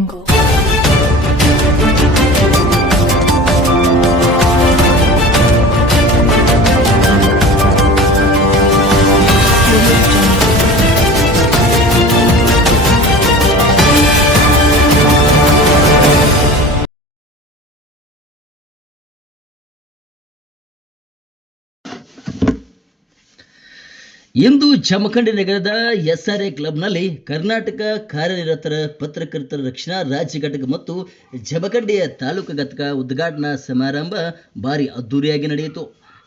jungle ಇಂದು ಜಮಖಂಡಿ ನಗರದ SRA ಕ್ಲಬ್ನಲ್ಲಿ Karnataka ಕಾರ್ಯನಿರತರ ಪತ್ರಕರ್ತರ ರಕ್ಷಣಾ ರಾಜ್ಯ ಘಟಕ ಮತ್ತು ಜಮಖಂಡಿಯ ತಾಲೂಕು ಘಟಕ ಉದ್ಘಾಟನಾ ಸಮಾರಂಭ ಭಾರಿ ಅದ್ದೂರಿಯಾಗಿ ನಡೆಯಿತು.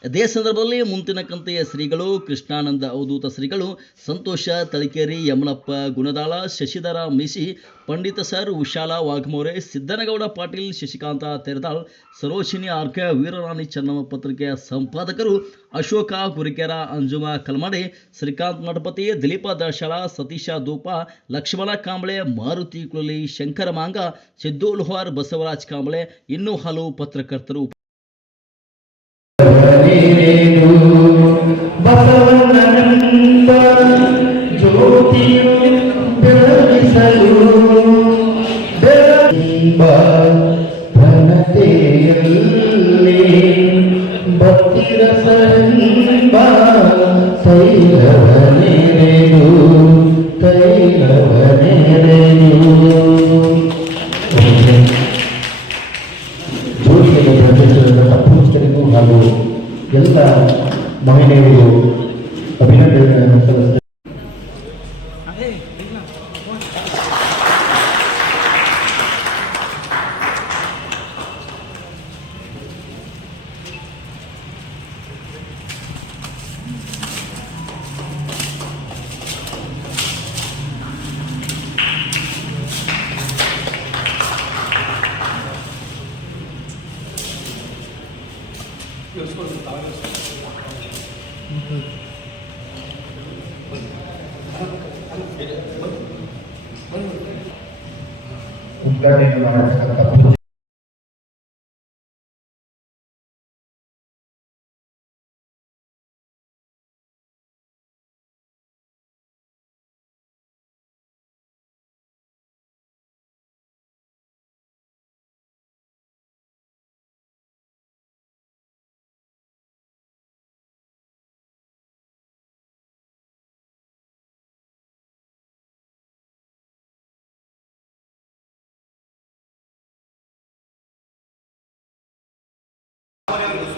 ಅದೇ ಸಂದರ್ಭದಲ್ಲಿ ಮುಂತಿನ ಕಂತೆಯ ಶ್ರೀಗಳು ಕೃಷ್ಣಾನಂದ ಅವಧೂತ ಶ್ರೀಗಳು ಸಂತೋಷ ತಳಿಕೇರಿ ಯಮನಪ್ಪ, ಗುಣದಾಳ, ಶಶಿಧರ, ಮಿಶಿ, ಪಂಡಿತ ಸರ್ ಉಶಾಲ ವಾಘಮೋರೆ, ಸಿದ್ದನಗೌಡ ಪಾಟೀಲ್, ಶಶಿಕಾಂತ ತೆರದಾಳ್, ಸರೋಜಿನಿ ಆರ್ಕೆ, ವೀರರಾಣಿ ಚೆನ್ನಮ್ಮ ಪತ್ರಿಕೆಯ ಸಂಪಾದಕರು ಅಶೋಕ ಗುರಿಕೆರ, ಅಂಜುಮ ಕಲ್ಮಾಡೆ, ಶ್ರೀಕಾಂತ್ ನಟಪತಿ ದಿಲೀಪ ದಶಾಳ, ಸತೀಶ ದೂಪ ಲಕ್ಷ್ಮಣ ಕಾಂಬಳೆ, ಮಾರುತಿ ಕುಳಲಿ ಶಂಕರ ಮಾಂಗ, ಸಿದ್ದು ಲುಹಾರ್ ಬಸವರಾಜ್ ಕಾಂಬಳೆ, ಇನ್ನೂ ಹಲವು ಪತ್ರಕರ್ತರು ನೀನೇನು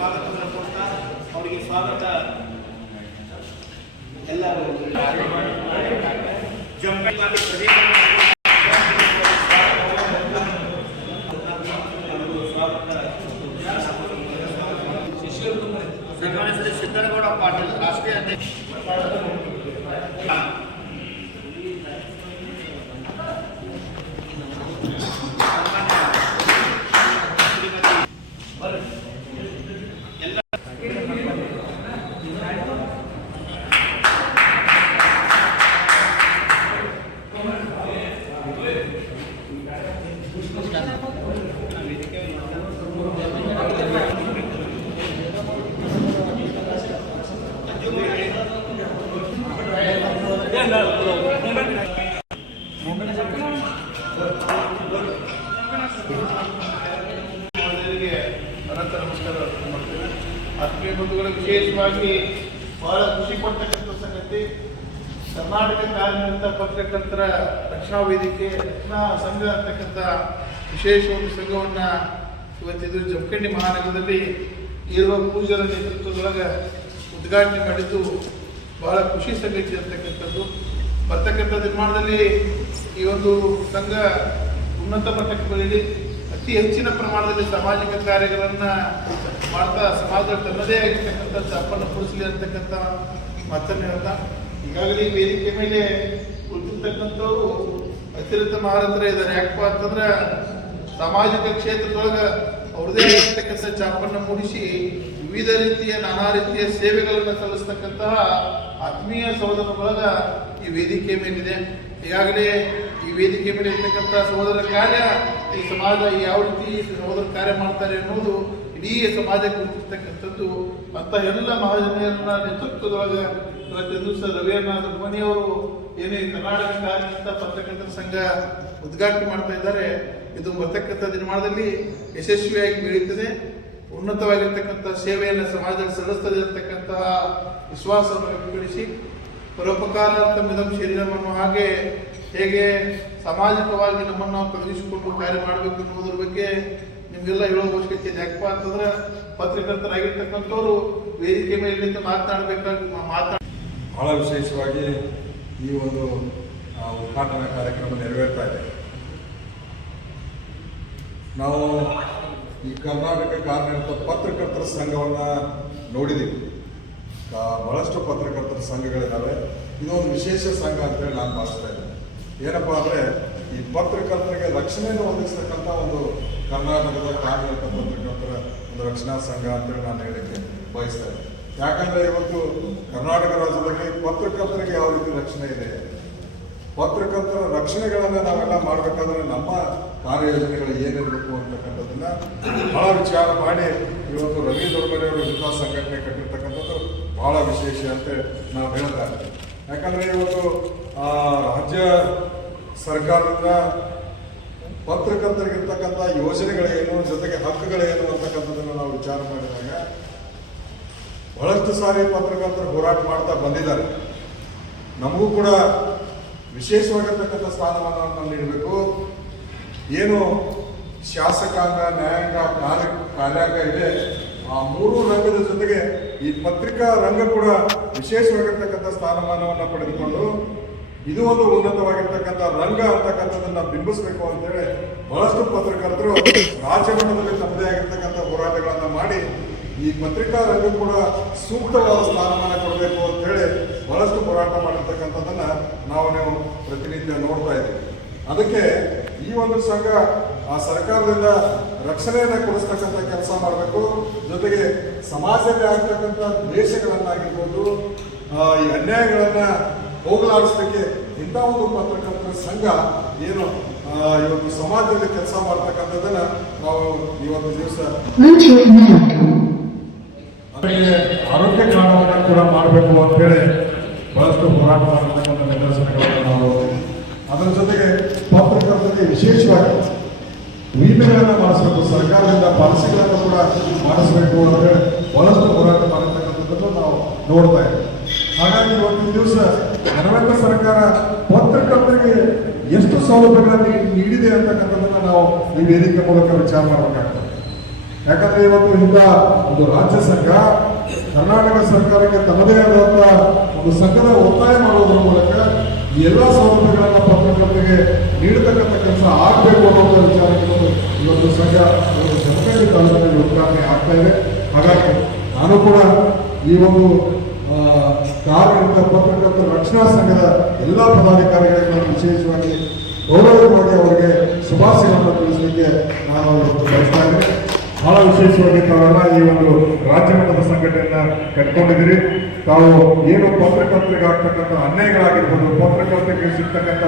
ಅವರಿಗೆ ಆತ್ಮೀಯ ಬಂಧುಗಳು ವಿಶೇಷವಾಗಿ ಬಹಳ ಖುಷಿ ಪಡ್ತಕ್ಕಂಥ ಸಂಗತಿ. ಕರ್ನಾಟಕ ಕಾರ್ಯನಿರತ ಪತ್ರಕರ್ತರ ರಕ್ಷಣಾ ವೇದಿಕೆ ರಕ್ಷಣಾ ಸಂಘ ಅಂತಕ್ಕಂಥ ವಿಶೇಷ ಒಂದು ಸಂಘವನ್ನು ಇವತ್ತಿದು ಜಮಖಂಡಿ ಮಹಾನಗರದಲ್ಲಿ ಇರುವ ಪೂಜರ ನೇತೃತ್ವದೊಳಗೆ ಉದ್ಘಾಟನೆ ಮಾಡಿದ್ದು ಬಹಳ ಖುಷಿ ಸಂಗತಿ ಅಂತಕ್ಕಂಥದ್ದು. ಬರ್ತಕ್ಕಂಥ ನಿರ್ಮಾಣದಲ್ಲಿ ಈ ಒಂದು ಸಂಘ ಉನ್ನತ ಮಟ್ಟಕ್ಕೆ ಬೆಳೀಲಿ ಅತಿ ಹೆಚ್ಚಿನ ಪ್ರಮಾಣದಲ್ಲಿ ಸಾಮಾಜಿಕ ಕಾರ್ಯಗಳನ್ನು ಮಾಡ್ತಾ ಸಮಾಜ ತನ್ನದೇ ಆಗಿರ್ತಕ್ಕಂಥ ಛಾಪನ್ನು ಕೊಡಿಸಲಿ ಅಂತಕ್ಕಂಥ ಮಾತನ್ನು ಹೇಳ್ತಾ. ಈಗಾಗಲೇ ವೇದಿಕೆ ಮೇಲೆ ಕುಳಿತಿರ್ತಕ್ಕಂಥವ್ರು ಅತಿರಿಕ್ತ ಮಹಾರಥರ ಇದ್ದಾರೆ. ಯಾಕಪ್ಪ ಅಂತಂದ್ರೆ ಸಾಮಾಜಿಕ ಕ್ಷೇತ್ರದೊಳಗೆ ಅವ್ರದೇ ಆಗಿರ್ತಕ್ಕಂಥ ಚಾಪನ್ನು ಮೂಡಿಸಿ ವಿವಿಧ ರೀತಿಯ, ನಾನಾ ರೀತಿಯ ಸೇವೆಗಳನ್ನು ಸಲ್ಲಿಸ್ತಕ್ಕಂತಹ ಆತ್ಮೀಯ ಸಹೋದರರೊಳಗ ಈ ವೇದಿಕೆ ಮೇಲಿದೆ. ಈಗಾಗಲೇ ಈ ವೇದಿಕೆ ಮೇಲೆ ಇರ್ತಕ್ಕಂಥ ಸಹೋದರ ಕಾರ್ಯ ಈ ಸಮಾಜ ಯಾವ ರೀತಿ ಸಹೋದರ ಕಾರ್ಯ ಮಾಡ್ತಾರೆ ಅನ್ನೋದು ಇಡೀ ಸಮಾಜ ಕುರಿತಿರ್ತಕ್ಕಂಥದ್ದು ಅಂತ ಎಲ್ಲ ಮಹಾಜನೆಯನ್ನ ನೇತೃತ್ವದೊಳಗೆ ಇವತ್ತಿನ ದಿವಸ ರವಿಯನ್ನ ಮನೆಯವರು ಏನೇ ಕರ್ನಾಟಕ ಕಾರ್ಯಕರ್ತ ಪತ್ರಕರ್ತರ ಸಂಘ ಉದ್ಘಾಟನೆ ಮಾಡ್ತಾ ಇದ್ದಾರೆ, ಇದು ಬರ್ತಕ್ಕಂಥ ದಿನಮಾನದಲ್ಲಿ ಯಶಸ್ವಿಯಾಗಿ ಬೆಳೀತದೆ. ಉನ್ನತವಾಗಿರ್ತಕ್ಕಂಥ ಸೇವೆಯನ್ನು ಸಮಾಜದಲ್ಲಿ ಸಲ್ಲಿಸ್ತದೆ ಇರತಕ್ಕಂತಹ ವಿಶ್ವಾಸವನ್ನು ವ್ಯಕ್ತಪಡಿಸಿ, ಪರೋಪಕಾರ ಶರೀರವನ್ನು ಹಾಗೆ ಹೇಗೆ ಸಾಮಾಜಿಕವಾಗಿ ನಮ್ಮನ್ನು ನಾವು ತೊಡಗಿಸಿಕೊಂಡು ಕಾರ್ಯ ಮಾಡಬೇಕು ಎನ್ನುವುದರ ಬಗ್ಗೆ ನಿಮಗೆಲ್ಲ ಹೇಳೋ ಅವಶ್ಯಕತೆ ಯಾಕಪ್ಪ ಅಂತಂದ್ರೆ ಪತ್ರಕರ್ತರಾಗಿರ್ತಕ್ಕಂಥವ್ರು ವೇದಿಕೆ ಮೇಲೆ ಮಾತನಾಡಬೇಕಾಗಿ ಮಾತಾಡ ಬಹಳ ವಿಶೇಷವಾಗಿ ಈ ಒಂದು ಉದ್ಘಾಟನಾ ಕಾರ್ಯಕ್ರಮ ನೆರವೇರ್ತಾ ಇದೆ. ನಾವು ಈ ಕರ್ನಾಟಕ ಕಾರ್ಯನಿರತ ಪತ್ರಕರ್ತರ ಸಂಘವನ್ನು ನೋಡಿದ್ದೀವಿ ಬಹಳಷ್ಟು ಪತ್ರಕರ್ತರ ಸಂಘಗಳಿದ್ದಾವೆ ಇದೊಂದು ವಿಶೇಷ ಸಂಘ ಅಂತೇಳಿ ನಾನು ಭಾವಿಸ್ತಾ ಇದ್ದೇನೆ. ಏನಪ್ಪಾ ಅಂದರೆ, ಈ ಪತ್ರಕರ್ತರಿಗೆ ರಕ್ಷಣೆಯನ್ನು ಒದಗಿಸ್ತಕ್ಕಂಥ ಒಂದು ಕರ್ನಾಟಕದ ಕಾರ್ಯನಿರತ ಪತ್ರಕರ್ತರ ಒಂದು ರಕ್ಷಣಾ ಸಂಘ ಅಂತೇಳಿ ನಾನು ಹೇಳಕ್ಕೆ ಬಯಸ್ತಾ ಇದ್ದೇನೆ. ಯಾಕಂದ್ರೆ ಇವತ್ತು ಕರ್ನಾಟಕ ರಾಜ್ಯದಲ್ಲಿ ಪತ್ರಕರ್ತರಿಗೆ ಯಾವ ರೀತಿ ರಕ್ಷಣೆ ಇದೆ? ಪತ್ರಕರ್ತರ ರಕ್ಷಣೆಗಳನ್ನ ನಾವೆಲ್ಲ ಮಾಡಬೇಕಾದ್ರೆ ನಮ್ಮ ಕಾರ್ಯಯೋಜನೆಗಳು ಏನಿರಬೇಕು ಅಂತಕ್ಕಂಥದ್ದನ್ನ ಬಹಳ ವಿಚಾರ ಮಾಡಿ ಇವತ್ತು ರವಿ ದೊಡ್ಡಮನೆಯವರು ಇಂಥ ಸಂಘಟನೆ ಕಟ್ಟಿರ್ತಕ್ಕಂಥದ್ದು ಬಹಳ ವಿಶೇಷ ಅಂತ ನಾವು ಹೇಳ್ತಾ ಇದ್ದೀವಿ ಯಾಕಂದ್ರೆ ಇವತ್ತು ರಾಜ್ಯ ಸರ್ಕಾರದಿಂದ ಪತ್ರಕರ್ತರಿಗಿರ್ತಕ್ಕಂಥ ಯೋಜನೆಗಳೇನು, ಜೊತೆಗೆ ಹಕ್ಕುಗಳೇನು ಅಂತಕ್ಕಂಥದ್ದನ್ನು ನಾವು ವಿಚಾರ ಮಾಡಿದಾಗ ಬಹಳಷ್ಟು ಸಾರಿ ಪತ್ರಕರ್ತರು ಹೋರಾಟ ಮಾಡ್ತಾ ಬಂದಿದ್ದಾರೆ. ನಮಗೂ ಕೂಡ ವಿಶೇಷವಾಗಿರ್ತಕ್ಕಂಥ ಸ್ಥಾನಮಾನವನ್ನು ನೀಡಬೇಕು. ಏನು ಶಾಸಕಾಂಗ, ನ್ಯಾಯಾಂಗ ಕಾರ್ಯ ಕಾರ್ಯಾಂಗ ಇದೆ, ಆ ಮೂರು ರಂಗದ ಜೊತೆಗೆ ಈ ಪತ್ರಿಕಾ ರಂಗ ಕೂಡ ವಿಶೇಷವಾಗಿರ್ತಕ್ಕಂಥ ಸ್ಥಾನಮಾನವನ್ನು ಪಡೆದುಕೊಂಡು, ಇದು ಒಂದು ಉನ್ನತವಾಗಿರ್ತಕ್ಕಂಥ ರಂಗ ಅಂತಕ್ಕಂಥದ್ದನ್ನ ಬಿಂಬಿಸಬೇಕು ಅಂತೇಳಿ ಬಹಳಷ್ಟು ಪತ್ರಕರ್ತರು ರಾಜ್ಯ ಮಟ್ಟದಲ್ಲಿ ತಮ್ಮದೇ ಆಗಿರ್ತಕ್ಕಂಥ ಹೋರಾಟಗಳನ್ನು ಮಾಡಿ ಈ ಪತ್ರಿಕಾರರಿಗೂ ರಂಗ ಕೂಡ ಸೂಕ್ತವಾದ ಸ್ಥಾನಮಾನ ಕೊಡಬೇಕು ಅಂತ ಹೇಳಿ ಬಹಳಷ್ಟು ಹೋರಾಟ ಮಾಡಿರ್ತಕ್ಕಂಥದ್ದನ್ನ ನಾವು ನೀವು ಪ್ರತಿನಿತ್ಯ ನೋಡ್ತಾ ಇದ್ದೀವಿ ಅದಕ್ಕೆ ಈ ಒಂದು ಸಂಘ ಆ ಸರ್ಕಾರದಿಂದ ರಕ್ಷಣೆಯನ್ನು ಕೊಡಿಸ್ತಕ್ಕಂಥ ಕೆಲಸ ಮಾಡಬೇಕು ಜೊತೆಗೆ ಸಮಾಜದಲ್ಲಿ ಆಗ್ತಕ್ಕಂಥ ದ್ವೇಷಗಳನ್ನಾಗಿರ್ಬೋದು ಈ ಅನ್ಯಾಯಗಳನ್ನ ಹೋಗಲಾಡಿಸ್ಲಿಕ್ಕೆ ಇಂಥ ಒಂದು ಪತ್ರಕರ್ತರ ಸಂಘ ಏನು ಇವತ್ತು ಸಮಾಜದಲ್ಲಿ ಕೆಲಸ ಮಾಡ್ತಕ್ಕಂಥದ್ದನ್ನ ನಾವು ದಿವಸ Bluetooth mode. ಅವರಿಗೆ ಆರೋಗ್ಯ ಕಾರ್ಡವನ್ನು ಕೂಡ ಮಾಡಬೇಕು ಅಂತ ಹೇಳಿ ಬಹಳಷ್ಟು ಹೋರಾಟ ಮಾಡತಕ್ಕಂಥ ನಿದರ್ಶನಗಳನ್ನು ನಾವು. ಅದರ ಜೊತೆಗೆ ಪತ್ರಕರ್ತರಿಗೆ ವಿಶೇಷವಾಗಿ ವಿಮೆಗಳನ್ನು ಮಾಡಿಸಬೇಕು, ಸರ್ಕಾರದಿಂದ ಪಾಲಿಸಿಗಳನ್ನು ಕೂಡ ಮಾಡಿಸಬೇಕು ಅಂತ ಹೇಳಿ ಬಹಳಷ್ಟು ಹೋರಾಟ ಮಾಡತಕ್ಕಂಥದ್ದನ್ನು ನಾವು ನೋಡ್ತಾ ಇದ್ದೀವಿ ಹಾಗಾಗಿ ಇವತ್ತಿನ ದಿವಸ ಕರ್ನಾಟಕ ಸರ್ಕಾರ ಪತ್ರಕರ್ತರಿಗೆ ಎಷ್ಟು ಸೌಲಭ್ಯಗಳನ್ನು ನೀಡಿದೆ ಅಂತಕ್ಕಂಥದ್ದನ್ನು ನಾವು ಈ ವೇದಿಕೆ ಮೂಲಕ ವಿಚಾರ ಮಾಡಬೇಕಾಗ್ತದೆ ಯಾಕಂದ್ರೆ ಇವತ್ತು ಇಂಥ ಒಂದು ರಾಜ್ಯ ಸಂಘ ಕರ್ನಾಟಕ ಸರ್ಕಾರಕ್ಕೆ ತಮ್ಮದೇ ಆದಂತಹ ಒಂದು ಸಂಘದ ಒತ್ತಾಯ ಮಾಡುವುದರ ಮೂಲಕ ಈ ಎಲ್ಲ ಸೌಲಭ್ಯಗಳನ್ನ ಪತ್ರಕರ್ತರಿಗೆ ನೀಡತಕ್ಕಂಥ ಕೆಲಸ ಆಗಬೇಕು ಅನ್ನೋ ವಿಚಾರಕ್ಕೆ ಇವತ್ತು ಸಂಘ ಒಂದು ಜಮಖಂಡಿ ತಾಲೂಕಿನಲ್ಲಿ ಉದ್ಘಾಟನೆ ಆಗ್ತಾ ಇದೆ. ಹಾಗಾಗಿ ನಾನು ಕೂಡ ಈ ಒಂದು ಕಾರ್ಮಿಕ ಪತ್ರಕರ್ತರ ರಕ್ಷಣಾ ಸಂಘದ ಎಲ್ಲ ಪದಾಧಿಕಾರಿಗಳಿಗೆ ನಾನು ವಿಶೇಷವಾಗಿ ಗೌರವ ಮಾಡಿ ಅವರಿಗೆ ಶುಭಾಶಯಗಳನ್ನು ತಿಳಿಸಲಿಕ್ಕೆ ನಾನು ಬಯಸ್ತಾ ಇದ್ದೇನೆ. ಬಹಳ ವಿಶೇಷವಾಗಿ ತಾವೆಲ್ಲ ಈ ಒಂದು ರಾಜ್ಯ ಮಟ್ಟದ ಸಂಘಟನೆಯನ್ನ ಕಟ್ಕೊಂಡಿದ್ದೀರಿ. ತಾವು ಏನು ಪತ್ರಕರ್ತರಿಗೆ ಆಗ್ತಕ್ಕಂಥ ಅನ್ಯಾಯಗಳಾಗಿರ್ಬೋದು, ಪತ್ರಕರ್ತರಿಗೆ ಸಿಗ್ತಕ್ಕಂಥ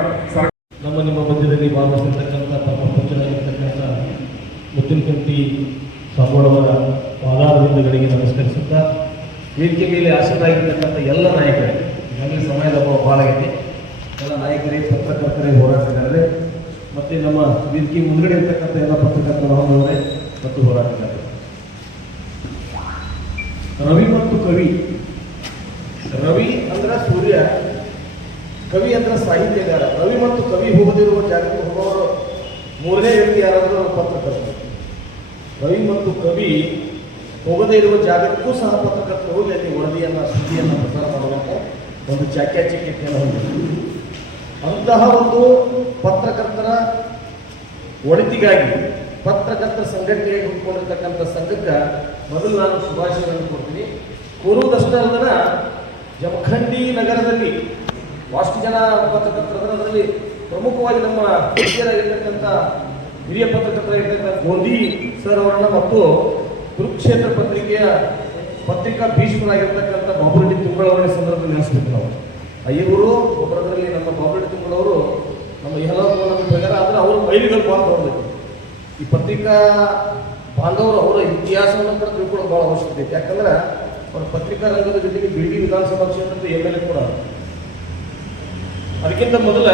ನಮ್ಮ ನಿಮ್ಮ ಮಧ್ಯದಲ್ಲಿ ಭಾಗವಹಿಸಿರ್ತಕ್ಕಂಥ ತಮ್ಮ ಪೂಜ್ಯರಾಗಿರ್ತಕ್ಕಂಥ ಮುತ್ತಿನಕಂಟಿ ಸ್ವಾಮಿಗಳವರ ಪಾದಾರವಿಂದಗಳಿಗೆ ನಮಸ್ಕರಿಸುತ್ತಾ, ವೇದಿಕೆ ಮೇಲೆ ಆಸಕ್ತರಾಗಿರ್ತಕ್ಕಂಥ ಎಲ್ಲ ನಾಯಕರೇ, ಈಗಾಗಲೇ ಸಮಯದ ಆಗೈತೆ. ಎಲ್ಲ ನಾಯಕರೇ, ಪತ್ರಕರ್ತರೇ ಹೋರಾಟಗಾರರೇ ಮತ್ತು ನಮ್ಮ ವೇದಿಕೆ ಮುಂದ್ಗಡೆ ಇರ್ತಕ್ಕಂಥ ಎಲ್ಲ ಪತ್ರಕರ್ತರ ಬಾಂಧವರೇ ಮತ್ತು ಹೋರಾಟಗಾರರೇ ರವಿ ಮತ್ತು ಕವಿ ರವಿ ಅಂದ್ರೆ ಸೂರ್ಯ ಕವಿ ಅಂದ್ರೆ ಸಾಹಿತ್ಯಗಾರ ರವಿ ಮತ್ತು ಕವಿ ಹೋಗದಿರುವ ಜಾಗಕ್ಕೆ ಹೋಗೋರು ಮೂರನೇ ವ್ಯಕ್ತಿ ಯಾರಾದರೂ ಪತ್ರಕರ್ತರು ಕವಿ ಮತ್ತು ಕವಿ ಹೋಗದೇ ಇರುವ ಜಾಗಕ್ಕೂ ಸಹ ಪತ್ರಕರ್ತ ಹೋಗಿ ಅಲ್ಲಿ ವರದಿಯನ್ನು, ಸುದ್ದಿಯನ್ನು ಪ್ರಸಾರ ಮಾಡುವಂಥ ಒಂದು ಚಾಕ್ಯಾಚಿಕ್ಯತೆಯನ್ನು ಹೊಂದಿದೆ. ಅಂತಹ ಒಂದು ಪತ್ರಕರ್ತರ ಒಳಿತಿಗಾಗಿ, ಪತ್ರಕರ್ತರ ಸಂಘಕ್ಕೆ ಹುಟ್ಕೊಂಡಿರ್ತಕ್ಕಂಥ ಸಂಘಕ್ಕೆ ಮೊದಲು ನಾನು ಶುಭಾಶಯಗಳನ್ನು ಕೊಡ್ತೀನಿ. ಕೊರುವುದಷ್ಟೇ ಅಲ್ಲದ ಜಮಖಂಡಿ ನಗರದಲ್ಲಿ ಅಷ್ಟು ಜನ ಪತ್ರಕರ್ತರ ಅದರಲ್ಲಿ ಪ್ರಮುಖವಾಗಿ ನಮ್ಮ ಹಿರಿಯರಾಗಿರ್ತಕ್ಕಂಥ ಹಿರಿಯ ಪತ್ರಕರ್ತರಾಗಿರ್ತಕ್ಕಂಥ ಗೋಧಿ ಸರ್ ಅವರನ್ನ ಮತ್ತು ಕುರುಕ್ಷೇತ್ರ ಪತ್ರಿಕೆಯ ಪತ್ರಿಕಾ ಭೀಷ್ಮರಾಗಿರ್ತಕ್ಕಂಥ ಬಾಬುರೆಡ್ಡಿ ತುಂಗಳವರ ಸಂದರ್ಭದಲ್ಲಿ ನೆನೆಸ್ಬೇಕು ನಾವು. ಅಯ್ಯವರು ಒಬ್ಬರದರಲ್ಲಿ ನಮ್ಮ ಬಾಬುರೆಡ್ಡಿ ತುಂಗಳವರು ನಮ್ಮ ಎಲ್ಲ ಪ್ರಕಾರ ಆದರೆ ಅವರು ಮೈಲಿಗಳು ಭಾಳ ನೋಡಬೇಕು ಈ ಪತ್ರಿಕಾ ಬಾಂಧವರು ಅವರ ಇತಿಹಾಸವನ್ನು ಕೂಡ ತಿಳ್ಕೊಳ್ಳೋದು ಭಾಳ ಅವಶ್ಯಕತೆ ಐತೆ. ಯಾಕಂದ್ರೆ ಅವ್ರ ಪತ್ರಿಕಾ ರಂಗದ ಜೊತೆಗೆ ಬಿಳಿ ವಿಧಾನಸಭಾ ಕ್ಷೇತ್ರದ ಎಂ ಎಲ್ ಎ ಕೂಡ. ಅದಕ್ಕಿಂತ ಮೊದಲ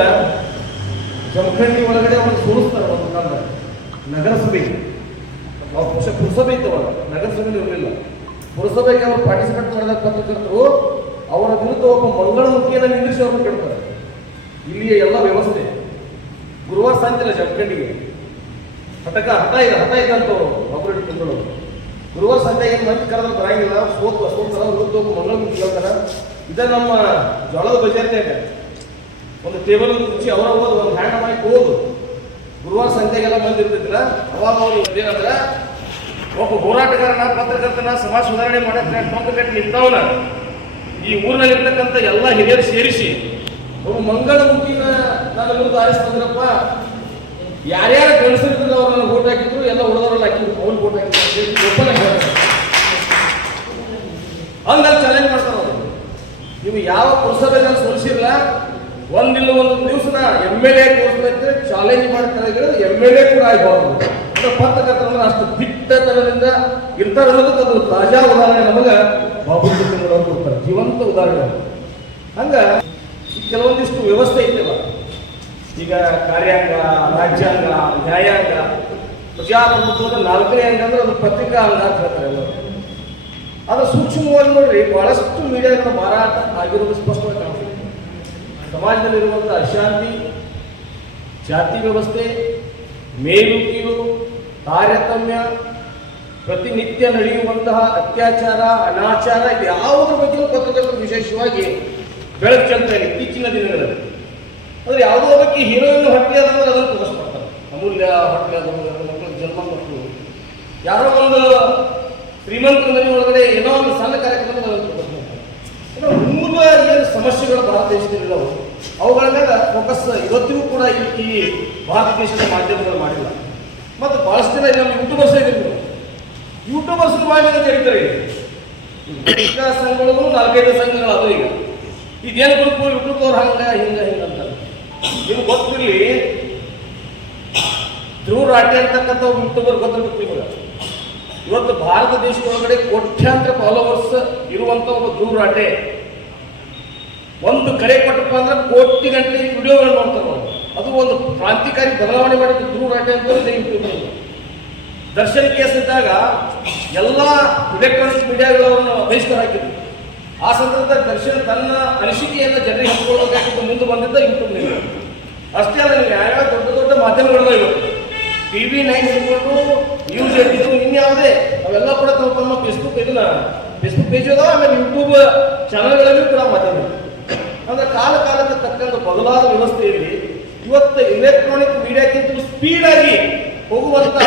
ಜಮಖಂಡಿ ಒಳಗಡೆ ಅವ್ರು ಸೋಲಿಸ್ತಾರೆ ಒಂದು ಕಾಲ ನಗರಸಭೆ. ಪಕ್ಷ ಪುರಸಭೆ ಇತ್ತು ಅವರು ನಗರಸಭೆಯಲ್ಲಿ ಇರಲಿಲ್ಲ. ಪುರಸಭೆಗೆ ಅವರು ಪಾರ್ಟಿಸಿಪೇಟ್ ಮಾಡಿದ ಪತ್ರಕರ್ತರು ಅವರ ವಿರುದ್ಧ ಒಬ್ಬ ಮಂಗಳಮುಖಿಯನ್ನು ನಿಲ್ಲಿಸಿ ಅವ್ರನ್ನ ಕೇಳ್ತಾರೆ ಇಲ್ಲಿಯ ಎಲ್ಲ ವ್ಯವಸ್ಥೆ. ಗುರುವಾರ ಸಾಯಂಕಾಲ ಜಮಖಂಡಿಗೆ. ಹಠಕ, ಹಠ ಇದೆ ಹಠ ಇದೆ ಅಂತವ್ರು ಒಬ್ಬರು ತಿಂಗಳು ಗುರುವಾರ ಸಂಜೆ ಏನು ಮಂದಿ ಕರೆದ್ರೆ ಬರಂಗಿಲ್ಲ. ಸೋತ್ ಸೋತರ ವಿರುದ್ಧ ಒಬ್ಬ ಮಂಗಳಮುಖಿ ಹೇಳ್ತಾರೆ. ಇದೇ ನಮ್ಮ ಜೋಳದ ಬಜಾರ್ನ್ಯಾಗ ಒಂದು ಟೇಬಲ್ ಮುಚ್ಚಿ ಅವರ ಓದು ಒಂದು ಹ್ಯಾಂಡ್ ಮಾಡಿ ಹೋದು ಗುರುವಾರ ಸಂಜೆಗೆಲ್ಲ ಬಂದಿರ್ತಿದ್ರ ಅವಾಗ ಅವರು ಏನಂದ್ರೆ, ಒಬ್ಬ ಹೋರಾಟಗಾರನ, ಪತ್ರಕರ್ತನ ಸಮಾಜ ಸುಧಾರಣೆ ಮಾಡಕ್ಕೆ ಟೊಂಕ ಕಟ್ಟಿ ನಿಂತವನ. ಈ ಊರಿನಲ್ಲಿರ್ತಕ್ಕಂಥ ಎಲ್ಲ ಹಿರಿಯರು ಸೇರಿಸಿ, ಅವರು ಮಂಗಳಮುಖಿನ ನನ್ನ ವಿರುದ್ಧ ಆರಿಸ್ತಂದ್ರಪ್ಪ ಯಾರ್ಯಾರು ಅವ್ರನ್ನ ಓಟ್ ಹಾಕಿದ್ರು, ಎಲ್ಲ ಉಳಿದವರಲ್ಲಿ ಹಾಕಿದ್ರು ಅವನು ಓಟ್ ಹಾಕಿದ್ರು ಹಂಗಲ್ಲಿ ಚಾಲೆಂಜ್ ಮಾಡ್ತಾರೆ ನೀವು ಯಾವ ಪುರಸಭೆನಲ್ಲಿ ಸೋಲಿಸಿರಲ್ಲ ಒಂದಿಲ್ಲ ಒಂದು ದಿವಸನ ಎಂ ಎಲ್ ಎ ತೋರಿಸ್ಬೇಕು ಚಾಲೆಂಜ್ ಮಾಡ್ತಾರೆ ಎಂ ಎಲ್ ಎ ಕೂಡ ಆಗಬಾರ್ದು. ಅದು ಪತ್ರಕರ್ತರಂದ್ರೆ ಅಷ್ಟು ದಿಟ್ಟತನದಿಂದ ಇರ್ತಾರೆ ಅದು ತಾಜಾ ಉದಾಹರಣೆ ನಮಗೆ ಬಾಬು ಕೊಡ್ತಾರೆ. ಜೀವಂತ ಉದಾಹರಣೆ. ಹಂಗ ಕೆಲವೊಂದಿಷ್ಟು ವ್ಯವಸ್ಥೆ ಐತಲ್ಲ ಈಗ ಕಾರ್ಯಾಂಗ, ರಾಜ್ಯಾಂಗ, ನ್ಯಾಯಾಂಗ, ಪ್ರಜಾಪ್ರಭುತ್ವದ ನಾಲ್ಕನೇ ಅಂಗ ಅಂದ್ರೆ ಅದು ಪತ್ರಿಕಾ ಅಂಗ ಅಂತ ಹೇಳ್ತಾರೆ ಅದು ಸೂಕ್ಷ್ಮವಾಗಿ ನೋಡ್ರಿ, ಬಹಳಷ್ಟು ಮೀಡಿಯಾಗಳ ಮಾರಾಟ ಆಗಿರೋದು ಸ್ಪಷ್ಟವಾಗಿ ಕಾಣ್ತದೆ ಸಮಾಜದಲ್ಲಿರುವಂಥ ಅಶಾಂತಿ ಜಾತಿ ವ್ಯವಸ್ಥೆ ಮೇಲು ಕೀಳು ತಾರತಮ್ಯ, ಪ್ರತಿನಿತ್ಯ ನಡೆಯುವಂತಹ ಅತ್ಯಾಚಾರ, ಅನಾಚಾರ ಯಾವುದ್ರ ಬಗ್ಗೆಯೂ ಪತ್ರಕರ್ತರು ವಿಶೇಷವಾಗಿ ಬೆಳಕು ಚೆಲ್ತಾ ಇದೆ ಇತ್ತೀಚಿನ ದಿನಗಳಲ್ಲಿ. ಅಂದ್ರೆ ಯಾವುದೋ ಬಗ್ಗೆ ಹೀರೋಯಿನ್ ಹೊಟ್ಟೆ ಅದಂದ್ರೆ ಅದನ್ನು ತೋರಿಸ್ಕೊಡ್ತಾರೆ ಅಮೂಲ್ಯ ಹೊಟ್ಟೆ ಅದು ಮಕ್ಕಳು ಜನ್ಮ ಮಕ್ಕಳು ಯಾರೋ ಒಂದು ಶ್ರೀಮಂತರ ಮನೆ ಒಳಗಡೆ ಏನೋ ಒಂದು ಸಣ್ಣ ಕಾರ್ಯಕ್ರಮ ಏನೋ ಸಮಸ್ಯೆಗಳು ಭಾರತ ದೇಶದಲ್ಲಿರೋ ಅವುಗಳ ಮೇಲೆ ಫೋಕಸ್ ಇವತ್ತಿಗೂ ಕೂಡ ಈ- ಭಾರತ ದೇಶದ ಮಾಧ್ಯಮಗಳು ಮಾಡಿಲ್ಲ. ಮತ್ತು ಬಹಳಷ್ಟು ಜನ ನಮ್ಮ ಯೂಟ್ಯೂಬರ್ಸ್ ಇದ್ದೀವಿ ನಾವು ಯೂಟ್ಯೂಬರ್ಸ್ ಅಂತ ಹೇಳ್ತಾರೆ ಈಗ ಸಂಘಗಳು, ನಾಲ್ಕೈದು ಸಂಘಗಳು ಅದು ಈಗ. ಇದೇನು ಗ್ರೂಪ್ ಯೂಟ್ಯೂಬ್ ಅವ್ರು ಹಂಗ, ಹಿಂಗ ಹಿಂಗ ಅಂತ. ನಿಮ್ಗೆ ಗೊತ್ತಿರಲಿ, ಧ್ರುವ ರಾಟೆ ಅಂತಕ್ಕಂಥ ಯೂಟ್ಯೂಬರ್ ಗೊತ್ತಿರ್ಬೇಕು ನಿಮಗೆ. ಇವತ್ತು ಭಾರತ ದೇಶದೊಳಗಡೆ ಕೋಟ್ಯಾಂತರ ಫಾಲೋವರ್ಸ್ ಇರುವಂತ ಒಬ್ಬ ಧ್ರುವ ರಾಟೆ ಒಂದು ಕರೆ ಕೊಟ್ಟಪ್ಪ ಅಂದ್ರೆ ಕೋಟಿ ಗಂಟೆ ವಿಡಿಯೋಗಳನ್ನು ನೋಡ್ತಾರೆ ಅದು ಒಂದು ಕ್ರಾಂತಿಕಾರಿ ಬದಲಾವಣೆ ಮಾಡಿದ ಗುರು ರಾಜ್ಯ ದರ್ಶನ್ ಕೇಸ್ ಇದ್ದಾಗ ಎಲ್ಲ ಇಲೆಕ್ಟ್ರಾನಿಕ್ ಮೀಡಿಯಾಗಳನ್ನು ಬಹಿಷ್ಕಾರ ಹಾಕಿದ್ರು. ಆ ಸಂದರ್ಭದಲ್ಲಿ ದರ್ಶನ್ ತನ್ನ ಅನಿಸಿಕೆಯನ್ನು ಜನರಿಗೆ ಹಂಚ್ಕೊಳ್ಳೋಕೆ ಮುಂದೆ ಬಂದಿದ್ದ ಯೂಟ್ಯೂಬ್ನಲ್ಲಿ ಅಷ್ಟೇ ಅಲ್ಲ ಯಾವ್ಯಾವ ದೊಡ್ಡ ದೊಡ್ಡ ಮಾಧ್ಯಮಗಳು ಇವೆ? ಟಿ ವಿ ನೈನ್ ಇಟ್ಕೊಂಡು ನ್ಯೂಸ್ ಏಟಿದು ಇನ್ಯಾವುದೇ ಅವೆಲ್ಲ ಕೂಡ ತಮ್ಮ ತಮ್ಮ ಫೇಸ್ಬುಕ್ ಇದನ್ನ ಫೇಸ್ಬುಕ್ ಪೇಜ್ ಆಮೇಲೆ ಯೂಟ್ಯೂಬ್ ಚಾನಲ್ಗಳಲ್ಲಿ ಕೂಡ ಮಾಧ್ಯಮ ಅಂದ್ರೆ ಕಾಲ ಕಾಲಕ್ಕೆ ತಕ್ಕಂಥ ಬದಲಾದ ವ್ಯವಸ್ಥೆಯಲ್ಲಿ ಇವತ್ತು ಎಲೆಕ್ಟ್ರಾನಿಕ್ ಮೀಡಿಯಾಕ್ಕಿಂತ ಸ್ಪೀಡ್ ಆಗಿ ಹೋಗುವಂತ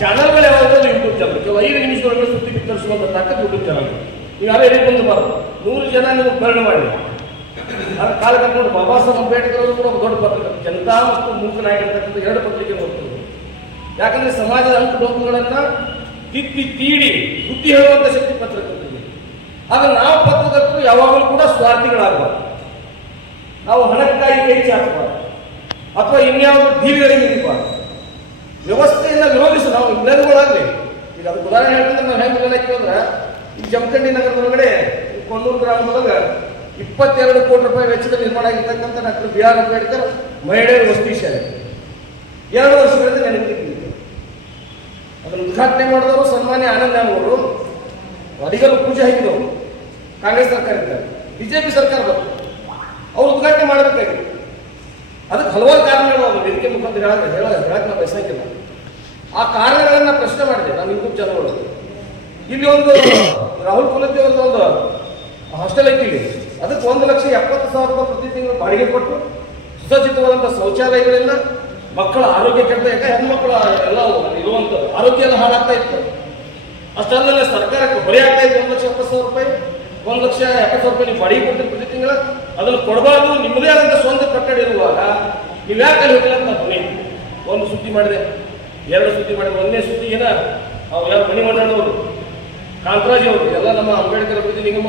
ಚಾನಲ್ಗಳು ಯಾವಾಗ ಯೂಟ್ಯೂಬ್ ಚಾನಲ್ ಕೆಲವು ಐದು ನಿಮಿಷದೊಳಗೆ ಸುದ್ದಿ ಬಿತ್ತರಿಸುವಂತ ತಕ್ಕ ಯೂಟ್ಯೂಬ್ ಚಾನಲ್ ನೀವು ಯಾರೇ ಬಂದು ಬಾರದು. ನೂರು ಜನ ನೀವು ಭರಣೆ ಮಾಡಿ. ಆ ಕಾಲ ಕರ್ಕೊಂಡು ಬಾಬಾ ಸಾಹೇಬ್ ಅಂಬೇಡ್ಕರ್ ಅವರು ಕೂಡ ದೊಡ್ಡ ಪತ್ರಿಕೆ. ಜನತಾ ಮತ್ತು ಮೂಕನಾಗಿರ್ತಕ್ಕಂಥ ಎರಡು ಪತ್ರಿಕೆ ಓದ್ತಾರೆ ಯಾಕಂದ್ರೆ ಸಮಾಜದ ಅಂಕು ಡೊಂಕುಗಳನ್ನ ತಿದ್ದಿ ತೀಡಿ ಬುದ್ಧಿ ಹೇಳುವಂತ ಶಕ್ತಿ ಪತ್ರಕರ್ತರಿಗೆ ಆಗ ನಾವು ಪತ್ರಕರ್ತರು ಯಾವಾಗಲೂ ಕೂಡ ಸ್ವಾರ್ಥಿಗಳಾಗಬಾರ್ದು. ನಾವು ಹಣಕ್ಕಾಗಿ ಕೈ ಚಾಚಬಾರ್ದು. ಅಥವಾ ಇನ್ಯಾವುದೋ ಧೀವಿಗಳಿಗೆ ಇರಬಾರ್ದು ವ್ಯವಸ್ಥೆಯಿಂದ ವಿರೋಧಿಸಿ, ನಾವು ವಿಜ್ಞಾನಿಗಳಾಗಲಿ ಈಗ ಅದು ಉದಾಹರಣೆ ಹೇಳ್ತಂದ್ರೆ ನಾವು ಹೆಂಗೆ ಹೇಳಕ್ಕೆ ಅಂದ್ರೆ, ಈ ಜಮಖಂಡಿ ನಗರದೊಳಗಡೆ ಕೊಂಡೂರು ಗ್ರಾಮದೊಳಗೆ ಇಪ್ಪತ್ತೆರಡು ಕೋಟಿ ರೂಪಾಯಿ ವೆಚ್ಚದಲ್ಲಿ ನಿರ್ಮಾಣ ಆಗಿರ್ತಕ್ಕಂಥ ಡಾಕ್ಟರ್ ಬಿ ಆರ್ ಅಂಬೇಡ್ಕರ್ ಮಹಿಳೆಯರ ವಸತಿ ಶಾಲೆ. ಎರಡು ವರ್ಷಗಳಿಂದ ನೆನಪಿದ್ದೀನಿ ಅದನ್ನು ಉದ್ಘಾಟನೆ ಮಾಡಿದವರು ಸನ್ಮಾನ್ಯ ಆನಂದ್ ಅವರು. ಅಡಿಗಲು ಪೂಜೆ ಹಾಕಿದವರು. ಕಾಂಗ್ರೆಸ್ ಸರ್ಕಾರ ಇದ್ದಾರೆ ಬಿಜೆಪಿ ಸರ್ಕಾರ ಬಂತು. ಅವ್ರು ಉದ್ಘಾಟನೆ ಮಾಡಬೇಕಾಗಿತ್ತು ಅದಕ್ಕೆ ಹಲವಾರು ಕಾರಣಗಳು ಅವರು ವೇದಿಕೆ ಮುಖಾಂತರ ಹೇಳ ಹೇಳ, ಹೇಳಕ್ಕೆ ನಾವು ಬಯಸಂಗಿಲ್ಲ ಆ ಕಾರಣಗಳನ್ನು ಪ್ರಶ್ನೆ ಮಾಡಿದೆ, ನಾನು ಯೂಟ್ಯೂಬ್ ಚಾನಲ್ ಇಲ್ಲಿ ಒಂದು ರಾಹುಲ್ ಕುಲತಿ ಅವ್ರದ್ದು ಒಂದು ಹಾಸ್ಟೆಲ್ ಐತಿ ಅದಕ್ಕೆ ಒಂದು ಲಕ್ಷ ಎಪ್ಪತ್ತು ಸಾವಿರ ರೂಪಾಯಿ ಪ್ರತಿ ತಿಂಗಳು ಬಾಡಿಗೆ ಕೊಟ್ಟು ಸುಸಜ್ಜಿತವಾದಂಥ ಶೌಚಾಲಯಗಳಿಂದ ಮಕ್ಕಳ ಆರೋಗ್ಯ ಕೆಟ್ಟ ಯಾಕೆ ಹೆಣ್ಮಕ್ಳು ಎಲ್ಲ ಇರುವಂಥ ಆರೋಗ್ಯ ಎಲ್ಲ ಹಾಳಾಗ್ತಾ ಇತ್ತು. ಅಷ್ಟಲ್ಲದೆ ಸರ್ಕಾರಕ್ಕೆ ಹೊರೆ ಆಗ್ತಾ ಇತ್ತು ಒಂದು ಲಕ್ಷ ಎಪ್ಪತ್ತು ಸಾವಿರ ರೂಪಾಯಿ. ಒಂದು ಲಕ್ಷ ಎಪ್ಪತ್ತು ಸಾವಿರ ರೂಪಾಯಿ ನೀವು ಬಾಡಿಗೆ ಕೊಡ್ತೀರಿ ಪ್ರತಿ ತಿಂಗಳ, ಅದನ್ನು ಕೊಡಬಾರ್ದು, ನಿಮ್ಮದೇ ಆದಂಥ ಸ್ವಂತ ಕಟ್ಟಡ ಇರುವಾಗ ನೀವು ಯಾಕೆ ಅಲ್ಲಿ ಹೋಗಿಲ್ಲ ಅಂತ ಮನೆ ಒಂದು ಸುದ್ದಿ ಮಾಡಿದೆ, ಎರಡು ಸುದ್ದಿ ಮಾಡಿದೆ ಒಂದನೇ ಸುದ್ದಿ ಏನ? ಅವ್ರು ಯಾರು ಮಾಡೋರು ಕಾಂತರಾಜ್ ಅವರು, ಎಲ್ಲ ನಮ್ಮ ಅಂಬೇಡ್ಕರ್ ಪ್ರತಿ ನಿಗಮ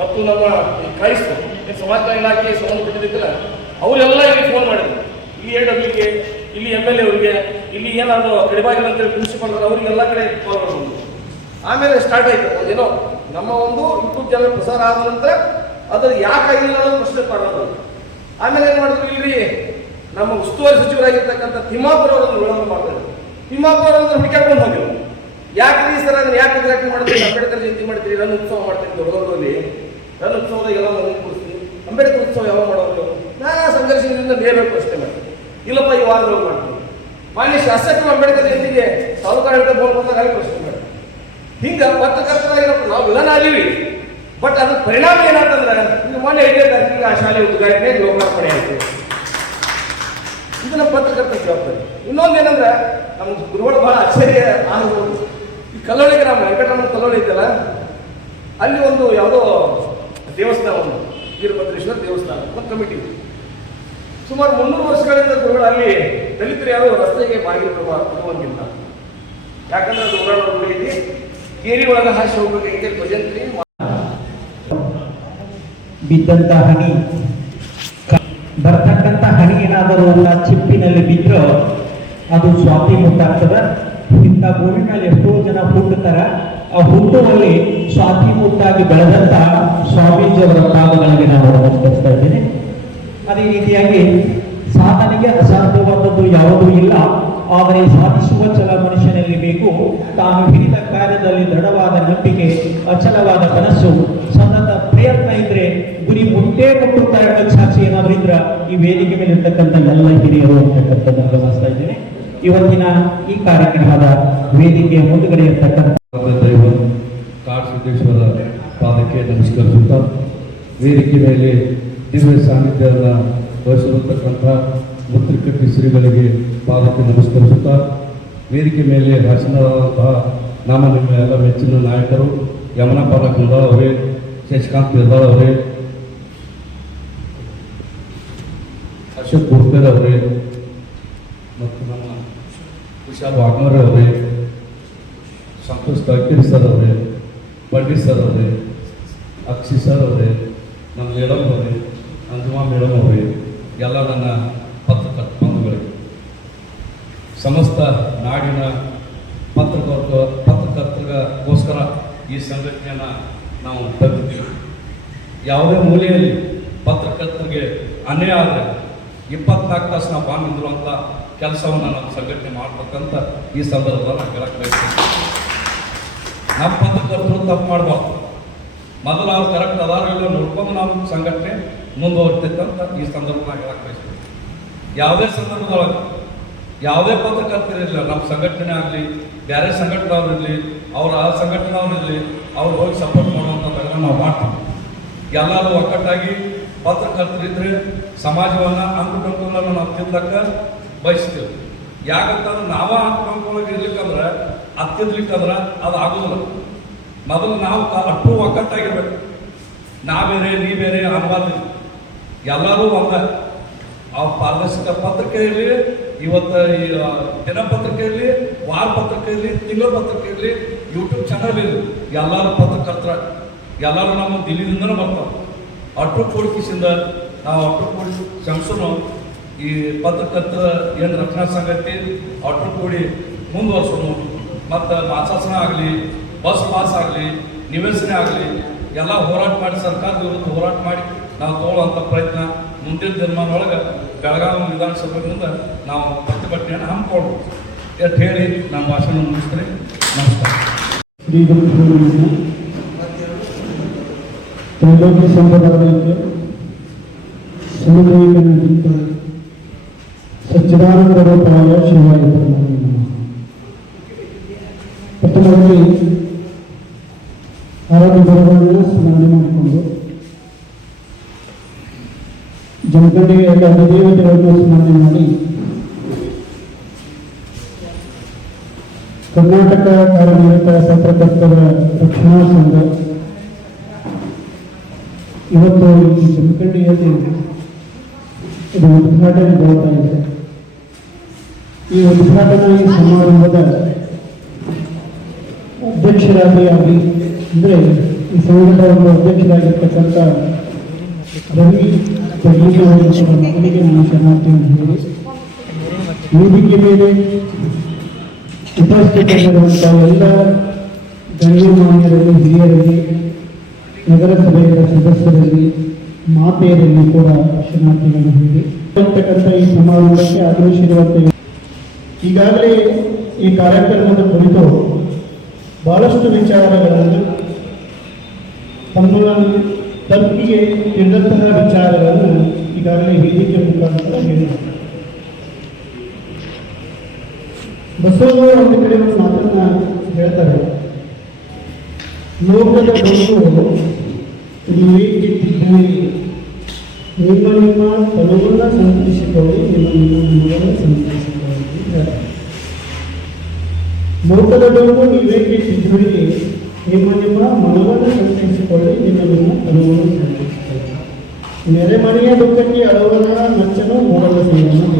ಮತ್ತು ನಮ್ಮ ಕ್ರೈಸ್ತ ಸಮಾಜ ಇಲಾಖೆ ಸಂಬಂಧಪಟ್ಟಿದ್ದಲ್ಲ ಅವರೆಲ್ಲ ಇಲ್ಲಿ ಫೋನ್ ಮಾಡಿದ್ರು. ಇಲ್ಲಿ ಎ ಡಬ್ಲ್ಯೂಗೆ ಇಲ್ಲಿ ಎಂ ಎಲ್ ಎ ಅವರಿಗೆ, ಇಲ್ಲಿ ಏನಾದ್ರು ಕಡಿಬಾಗಿಲ್ಲ ಅಂತೇಳಿ ಪ್ರಿನ್ಸಿಪಾಲ್ ಅವರಿಗೆ ಎಲ್ಲ ಕಡೆ ಫೋನ್ ಮಾಡಿದ್ರು. ಆಮೇಲೆ ಸ್ಟಾರ್ಟ್ ಆಯ್ತು. ಏನೋ ನಮ್ಮ ಒಂದು ಯೂಟ್ಯೂಬ್ ಚಾನಲ್ ಪ್ರಸಾರ ಆದ ನಂತರ ಅದು ಯಾಕಾಗಿಲ್ಲ ಅನ್ನೋದು ಪ್ರಶ್ನೆ ಮಾಡೋದು ಆಮೇಲೆ ಏನು ಮಾಡಿದ್ರು ಇಲ್ಲಿ ನಮ್ಮ ಉಸ್ತುವಾರಿ ಸಚಿವರಾಗಿರ್ತಕ್ಕಂಥ ತಿಮ್ಮಾಪುರ ಅವರನ್ನು ವಿಳಂಬ ಮಾಡಿದ್ರು ತಿಮ್ಮಾಪುರ ಅವರನ್ನು ಹುಡುಕಾಡ್ಕೊಂಡು ಹೋಗಿದ್ರು. ಯಾಕೆ ಸರ್ ಅದನ್ನ ಯಾಕೆ ಉದ್ಘಾಟನೆ ಮಾಡ್ತೀರಿ ಅಂಬೇಡ್ಕರ್ ಜಯಂತಿ ಮಾಡ್ತೀರಿ, ರನ್ ಉತ್ಸವ ಮಾಡ್ತೀನಿ ದೊಡ್ಡದಲ್ಲಿ ರನ್ ಉತ್ಸವದಾಗ ಎಲ್ಲ ನಾನು ಕೊಡಿಸ್ತೀನಿ ಅಂಬೇಡ್ಕರ್ ಉತ್ಸವ ಯಾವಾಗ ಮಾಡೋದು? ನಾನು ಸಂಘರ್ಷದಿಂದ ನೇರವಾಗಿ ಅಷ್ಟೇ ಮಾಡ್ತೀನಿ. ಇಲ್ಲಪ್ಪ, ಈ ವಾರದೊಳಗೆ ಮಾಡ್ತೀನಿ. ಮಾನ್ಯ ಶಾಸಕರು ಅಂಬೇಡ್ಕರ್ ಜಯಂತಿಗೆ ತಾಲೂಕು ಆಡಳಿತ ಬೋರ್ಡ್ ಬಂದಾಗ ಪ್ರಶ್ನೆ ಮಾಡಿ ಹಿಂಗ ಪತ್ರಕರ್ತರಾಗಿರೋ ನಾವು ವಿಲನ್ ಆಗಿವಿ. ಬಟ್ ಅದ್ರ ಪರಿಣಾಮ ಏನಾಗ್ತಂದ್ರೆ ಇದು ಮೊನ್ನೆ ಐದನೇ ತಾರೀಕಿಗೆ ಆ ಶಾಲೆ ಉದ್ಘಾಟನೆ ಲೋಕಾರ್ಪಣೆ ಆಯಿತು. ಇದು ನಮ್ಮ ಪತ್ರಕರ್ತರ ಜವಾಬ್ದಾರಿ. ಇನ್ನೊಂದು ಏನಂದ್ರೆ ನಮ್ಮ ಗುರುಗಳು ಬಹಳ ಆಶ್ಚರ್ಯ ಅನುಭವ ಈ ಕಲ್ಲೋಳಿ ಗ್ರಾಮ, ವೆಂಕಟರಮಣ ಕಲ್ಲೋಳಿ ಐತಲ್ಲ, ಅಲ್ಲಿ ಒಂದು ಯಾವುದೋ ದೇವಸ್ಥಾನ ಒಂದು, ವೀರಭದ್ರೇಶ್ವರ ದೇವಸ್ಥಾನ, ಒಂದು ಕಮಿಟಿ. ಸುಮಾರು ಮುನ್ನೂರು ವರ್ಷಗಳಿಂದ ಗುರುಗಳು ಅಲ್ಲಿ ದಲಿತರು ಯಾರು ರಸ್ತೆಗೆ ಬಾಗಿಲು ಕೊಡುವ ಕೊಡುವಂಗಿಲ್ಲ ಯಾಕಂದ್ರೆ ಅದು ಐತಿ ಕೇರಿ ಒಳಗೆ ಹಾಸಿ ಹೋಗ್ಬೇಕಾಗಿದೆ ಭಜಂತ್ರಿ ಬಿದ್ದಂತ ಹನಿ. ಬರ್ತಕ್ಕಂತ ಹನಿ ಏನಾದರೂ ಚಿಪ್ಪಿನಲ್ಲಿ ಬಿದ್ದರೂ, ಅದು ಸ್ವಾತಿ ಮುಟ್ಟಾಗ್ತದೆ ಇಂಥ ಭೂಮಿನಲ್ಲಿ ಎಷ್ಟೋ ಜನ ಹುಟ್ಟುತ್ತಾರ. ಆ ಹುಟ್ಟುವಲ್ಲಿ ಸ್ವಾತಿ ಮುಟ್ಟಾಗಿ ಬೆಳೆದಂತ ಸ್ವಾಮೀಜಿಯವರ ಪಾದಗಳಿಗೆ ನಾನು ನಮಸ್ಕರಿಸ್ತಾ ಅದೇ ರೀತಿಯಾಗಿ ಸಾಧನೆಗೆ ಅಸಾಧ್ಯವಾದದ್ದು ಯಾವುದೂ ಇಲ್ಲ. ಆದರೆ ಸಾಧಿಸುವ ಛಲ ಮನುಷ್ಯನಲ್ಲಿ ಬೇಕು. ತಾನು ಹಿಡಿದ ಕಾರ್ಯದಲ್ಲಿ ದೃಢವಾದ ನಂಬಿಕೆ, ಅಚಲವಾದ ಕನಸು ಸತತ ಪ್ರಯತ್ನ ಇದ್ರೆ ಗುರಿ ಮುಟ್ಟೇ ಮುಟ್ಟುತ್ತಾ ಎಂಬ ಸಾಕ್ಷಿ ಏನಾದ್ರೂ ಇದ್ರ? ಈ ವೇದಿಕೆ ಮೇಲೆ ಇರ್ತಕ್ಕಂಥ ಎಲ್ಲ ಹಿರಿಯರು ಅಂತಕ್ಕಂಥದ್ದನ್ನು ಗಮನಿಸ್ತಾ ಇದ್ದೇನೆ. ಇವತ್ತಿನ ಈ ಕಾರ್ಯಕ್ರಮದ ವೇದಿಕೆಯ ಮುಂದುಗಡೆ ಇರ್ತಕ್ಕಂಥ ಸಿದ್ದೇಶ್ವರ ಪಾದಕ್ಕೆ ನಮಸ್ಕರಿಸುತ್ತಾ, ವೇದಿಕೆ ಮೇಲೆ ದಿವ್ಯ ಸಾನ್ನಿಧ್ಯವನ್ನು ವಹಿಸಿರತಕ್ಕಂಥ ಮುತ್ರಿಕಟ್ಟಿ ಶ್ರೀಗಳಿಗೆ ಪಾದಕ್ಕೆ ನಮಸ್ಕರಿಸುತ್ತಾ, ವೇದಿಕೆ ಮೇಲೆ ಭಾಷಣವಾದಂತಹ ನಮ್ಮ ನಿಮ್ಮ ಎಲ್ಲ ಮೆಚ್ಚಿನ ನಾಯಕರು ಯಮನಪಾಲ ಕುಂದಾಳ್ ಅವರೇ, ಶಶಿಕಾಂತ್ ಬಿರ್ದಾಳ್ ಅವರೇ, ಅಶೋಕ್ ಗುರ್ಕರ್ ಅವರೇ ಮತ್ತು ನಮ್ಮ ವಿಶಾಲ್ ವಾಗ್ಮರ್ ಅವರೇ, ಸಂತೋಷ್ ತಳ್ಕೇರಿ ಸರ್ ಅವರೇ, ಬಂಡಿ ಸರ್ ಅವರೇ, ಅಕ್ಷಿ ಸರ್ ಅವರೇ, ನಮ್ಮ ಮೇಡಮ್ ಅವರೇ, ಅಂಜುಮಾ ಮೇಡಮ್ ಅವರೇ, ಎಲ್ಲ ನನ್ನ ಸಮಸ್ತ ನಾಡಿನ ಪತ್ರಕರ್ತ ಪತ್ರಕರ್ತರಿಗೋಸ್ಕರ ಈ ಸಂಘಟನೆಯನ್ನು ನಾವು ತಂದಿದ್ದೀವಿ ಯಾವುದೇ ಮೂಲೆಯಲ್ಲಿ ಪತ್ರಕರ್ತರಿಗೆ ಅನ್ಯಾಯ ಆದರೆ ಇಪ್ಪತ್ನಾಲ್ಕು ತಾಸು ನಾವು ಬಾಂಬಿದ್ರು ಅಂತ ಕೆಲಸವನ್ನು ನಮ್ಮ ಸಂಘಟನೆ ಮಾಡ್ಬೇಕಂತ ಈ ಸಂದರ್ಭದಲ್ಲಿ ನಾನು ಹೇಳಕ್ಕೆ ಬಯಸ್ತೀನಿ. ನಮ್ಮ ಪತ್ರಕರ್ತರು ತಪ್ಪು ಮಾಡಬಾರ್ದು. ಮೊದಲು ಅವ್ರು ಕರೆಕ್ಟ್ ಅದಾರ ಇಲ್ಲ ನೋಡ್ಕೊಂಡು ನಾವು ಸಂಘಟನೆ ಮುಂದುವರ್ತಿತ್ತು ಅಂತ ಈ ಸಂದರ್ಭದಾಗ ಹೇಳಕ್ಕೆ ಬಯಸ್ತೀನಿ. ಯಾವುದೇ ಸಂದರ್ಭದೊಳಗೆ ಯಾವುದೇ ಪತ್ರಕರ್ತರಿರಲಿಲ್ಲ ನಮ್ಮ ಸಂಘಟನೆ ಆಗಲಿ ಬೇರೆ ಸಂಘಟನೆಯವ್ರು ಇರಲಿ, ಅವ್ರ ಆ ಸಂಘಟನೆಯವ್ರು ಇರಲಿ, ಅವ್ರು ಹೋಗಿ ಸಪೋರ್ಟ್ ಮಾಡುವಂಥದ್ದೆಲ್ಲ ನಾವು ಮಾಡ್ತೀವಿ. ಎಲ್ಲರೂ ಒಕ್ಕಟ್ಟಾಗಿ ಪತ್ರಕರ್ತರಿದ್ದರೆ ಸಮಾಜವನ್ನು ಅಂಕುಟಂಕುಗಳನ್ನು ನಾವು ತಿದ್ದಕ್ಕೆ ಬಯಸ್ತೀವಿ. ಯಾಕಂತಂದ್ರೆ ನಾವು ಅಂಕುಟಂಕುಗಳಿಗೆ ಇರ್ಲಿಕ್ಕಂದ್ರೆ ಅತ್ತಿದ್ಲಿಕ್ಕಂದ್ರೆ ಅದು ಆಗೋದಿಲ್ಲ. ಮೊದಲು ನಾವು ಅಟ್ಟು ಒಕ್ಕಟ್ಟಾಗಿರ್ಬೇಕು ನಾ ಬೇರೆ ನೀ ಬೇರೆ ಅನ್ಬಾರ್ದು ಎಲ್ಲರೂ ಒಂದ. ಆ ಪಾರದರ್ಶಕ ಪತ್ರಿಕೆಯಲ್ಲಿ ಇವತ್ತು ಈ ದಿನಪತ್ರಿಕೆ ಇರಲಿ ವಾರ ಪತ್ರಿಕೆ ಇರಲಿ ತಿಂಗಳ ಪತ್ರಿಕೆ ಇರಲಿ ಯೂಟ್ಯೂಬ್ ಚಾನಲ್ ಇರಲಿ ಎಲ್ಲರೂ ಪತ್ರಕರ್ತರ, ಎಲ್ಲರೂ ನಮ್ಮ ದಿಲ್ಲಿದಿಂದನೂ ಬರ್ತಾವೆ ಅಟ್ಟು ಕೂಡಿಕಿಸಿಂದ ನಾವು ಅಟ್ಟು ಕೂಡಿ ಶಂಸನು ಈ ಪತ್ರಕರ್ತರ ಏನು ರಕ್ಷಣಾ ಸಂಗತಿ ಅಟ್ಟು ಕೂಡಿ ಮುಂದುವರ್ಸೋನು. ಮತ್ತು ಮಾಸಾಸನ ಆಗಲಿ, ಬಸ್ ಪಾಸ್ ಆಗಲಿ ನಿವೇಶನೆ ಆಗಲಿ, ಎಲ್ಲ ಹೋರಾಟ ಮಾಡಿ ಸರ್ಕಾರದ ವಿರುದ್ಧ ಹೋರಾಟ ಮಾಡಿ ನಾವು ತಗೊಳ್ಳುವಂಥ ಪ್ರಯತ್ನ ಮುಂದಿನ ದಿನಮಾನೊಳಗೆ ಬೆಳಗಾವಿ ವಿಧಾನಸಭೆಗಳಿಂದ ಮುಂದೆ ನಾವು ಪ್ರತಿಭಟನೆಯನ್ನು ಹಮ್ಮಿಕೊಳ್ಬೋದು ಎಷ್ಟು ಹೇಳಿ ನಮ್ಮ ಭಾಷಣ ಮುಗಿಸ್ತೀನಿ ನಮಸ್ಕಾರ ತ್ರೈಲೋಕ್ಯ ಸಂಪ್ರದಾಯಕ್ಕೆ ಸಮನ್ವಯಕನಿಗಿಂತ ಸಚ್ಚಿದಾನಂದ ರೂಪಾಯ ಶಿವಾಯ. ಪ್ರಥಮವಾಗಿ ಆರೋಗ್ಯ ಸ್ಮರಣೆ ಮಾಡಿಕೊಂಡು ಜನಗಣೆಯ ಎಲ್ಲ ಅಧಿದೇವತೆಗಳನ್ನು ಸ್ಮರಣೆ ಮಾಡಿ ಕರ್ನಾಟಕ ಕಾರ್ಯನಿರತ ಪತ್ರಕರ್ತರ ರಕ್ಷಣಾ ಸಂಘ ಇವತ್ತು ಈ ಜಮಖಂಡಿಯಲ್ಲಿ ಇದು ಉದ್ಘಾಟನೆಗೊಳ್ತಾ ಇದೆ ಈ ಉದ್ಘಾಟನಾ ಸಮಾರಂಭದ ಅಧ್ಯಕ್ಷರಾಗಿ ಆಗಲಿ ಅಂದರೆ ಈ ಸಂಘದ ಒಂದು ಅಧ್ಯಕ್ಷರಾಗಿರ್ತಕ್ಕಂಥ ರವಿ ತೆಗಲಿಗೆ ಮಕ್ಕಳಿಗೆ ನಾನು ಶರಣಾರ್ಥಿ ಅಂತ ಹೇಳಿ ವೇದಿಕೆ ಮೇಲೆ ಉಪಸ್ಥಿತರಿರುವಂಥ ಎಲ್ಲ ಗಣ್ಯಮಾನ್ಯರಲ್ಲಿ ಹಿರಿಯರಲ್ಲಿ ನಗರಸಭೆಯ ಸದಸ್ಯರಲ್ಲಿ ಮಾತೆಯರಲ್ಲಿ ಕೂಡ ಶರಣಾರ್ಥಿಗಳನ್ನು ಹೇಳಿ ಅಂತಕ್ಕಂಥ ಈ ಸಮಾರಂಭಕ್ಕೆ ಆಗಮಿಸಿರುವಂತೆ ಈಗಾಗಲೇ ಈ ಕಾರ್ಯಕ್ರಮದ ಕುರಿತು ಬಹಳಷ್ಟು ವಿಚಾರಗಳನ್ನು ತಮ್ಮ ತಪ್ಪಿಗೆ ತಿಳಿದಂತಹ ವಿಚಾರಗಳನ್ನು ಈಗಾಗಲೇ ವೇದಿಕೆ ಮುಖಾಂತರ ಹೇಳಿದ್ದಾರೆ ಬಸವಣ್ಣ ಒಂದು ಕಡೆ ಒಂದು ಮಾತನ್ನ ಹೇಳ್ತಾರೆ ಲೋಕದ ಬಂಧು ನೀವೇಕಿಟ್ಟಿದ್ದೀರಿ ನಿಮ್ಮ ನಿಮ್ಮ ತನುವನ್ನು ಸಂತೈಸಿಕೊಳ್ಳಿ ನಿಮ್ಮ ನಿಮ್ಮ ಮನವನ್ನು ಸಂತೈಸಿಕೊಳ್ಳಿ ಅಂತ ಹೇಳ್ತಾರೆ. ಲೋಕದ ಬಂಧು ನೀವೇಕಿಟ್ಟಿದ್ದೀರಿ ನಿಮ್ಮ ನಿಮ್ಮ ಮನವನ್ನು ಸೃಷ್ಟಿಸಿಕೊಳ್ಳಿ ನಿಮ್ಮ ನಿಮ್ಮ ತನುವನ್ನು ಸಂತೈಸಿಕೊಳ್ಳಿ ನೆರೆಮನೆಯ ದುಃಖಕ್ಕೆ ಅಳವರ ನಚ್ಚನು ಮೂಡಲ ಸೇವೆಯನ್ನು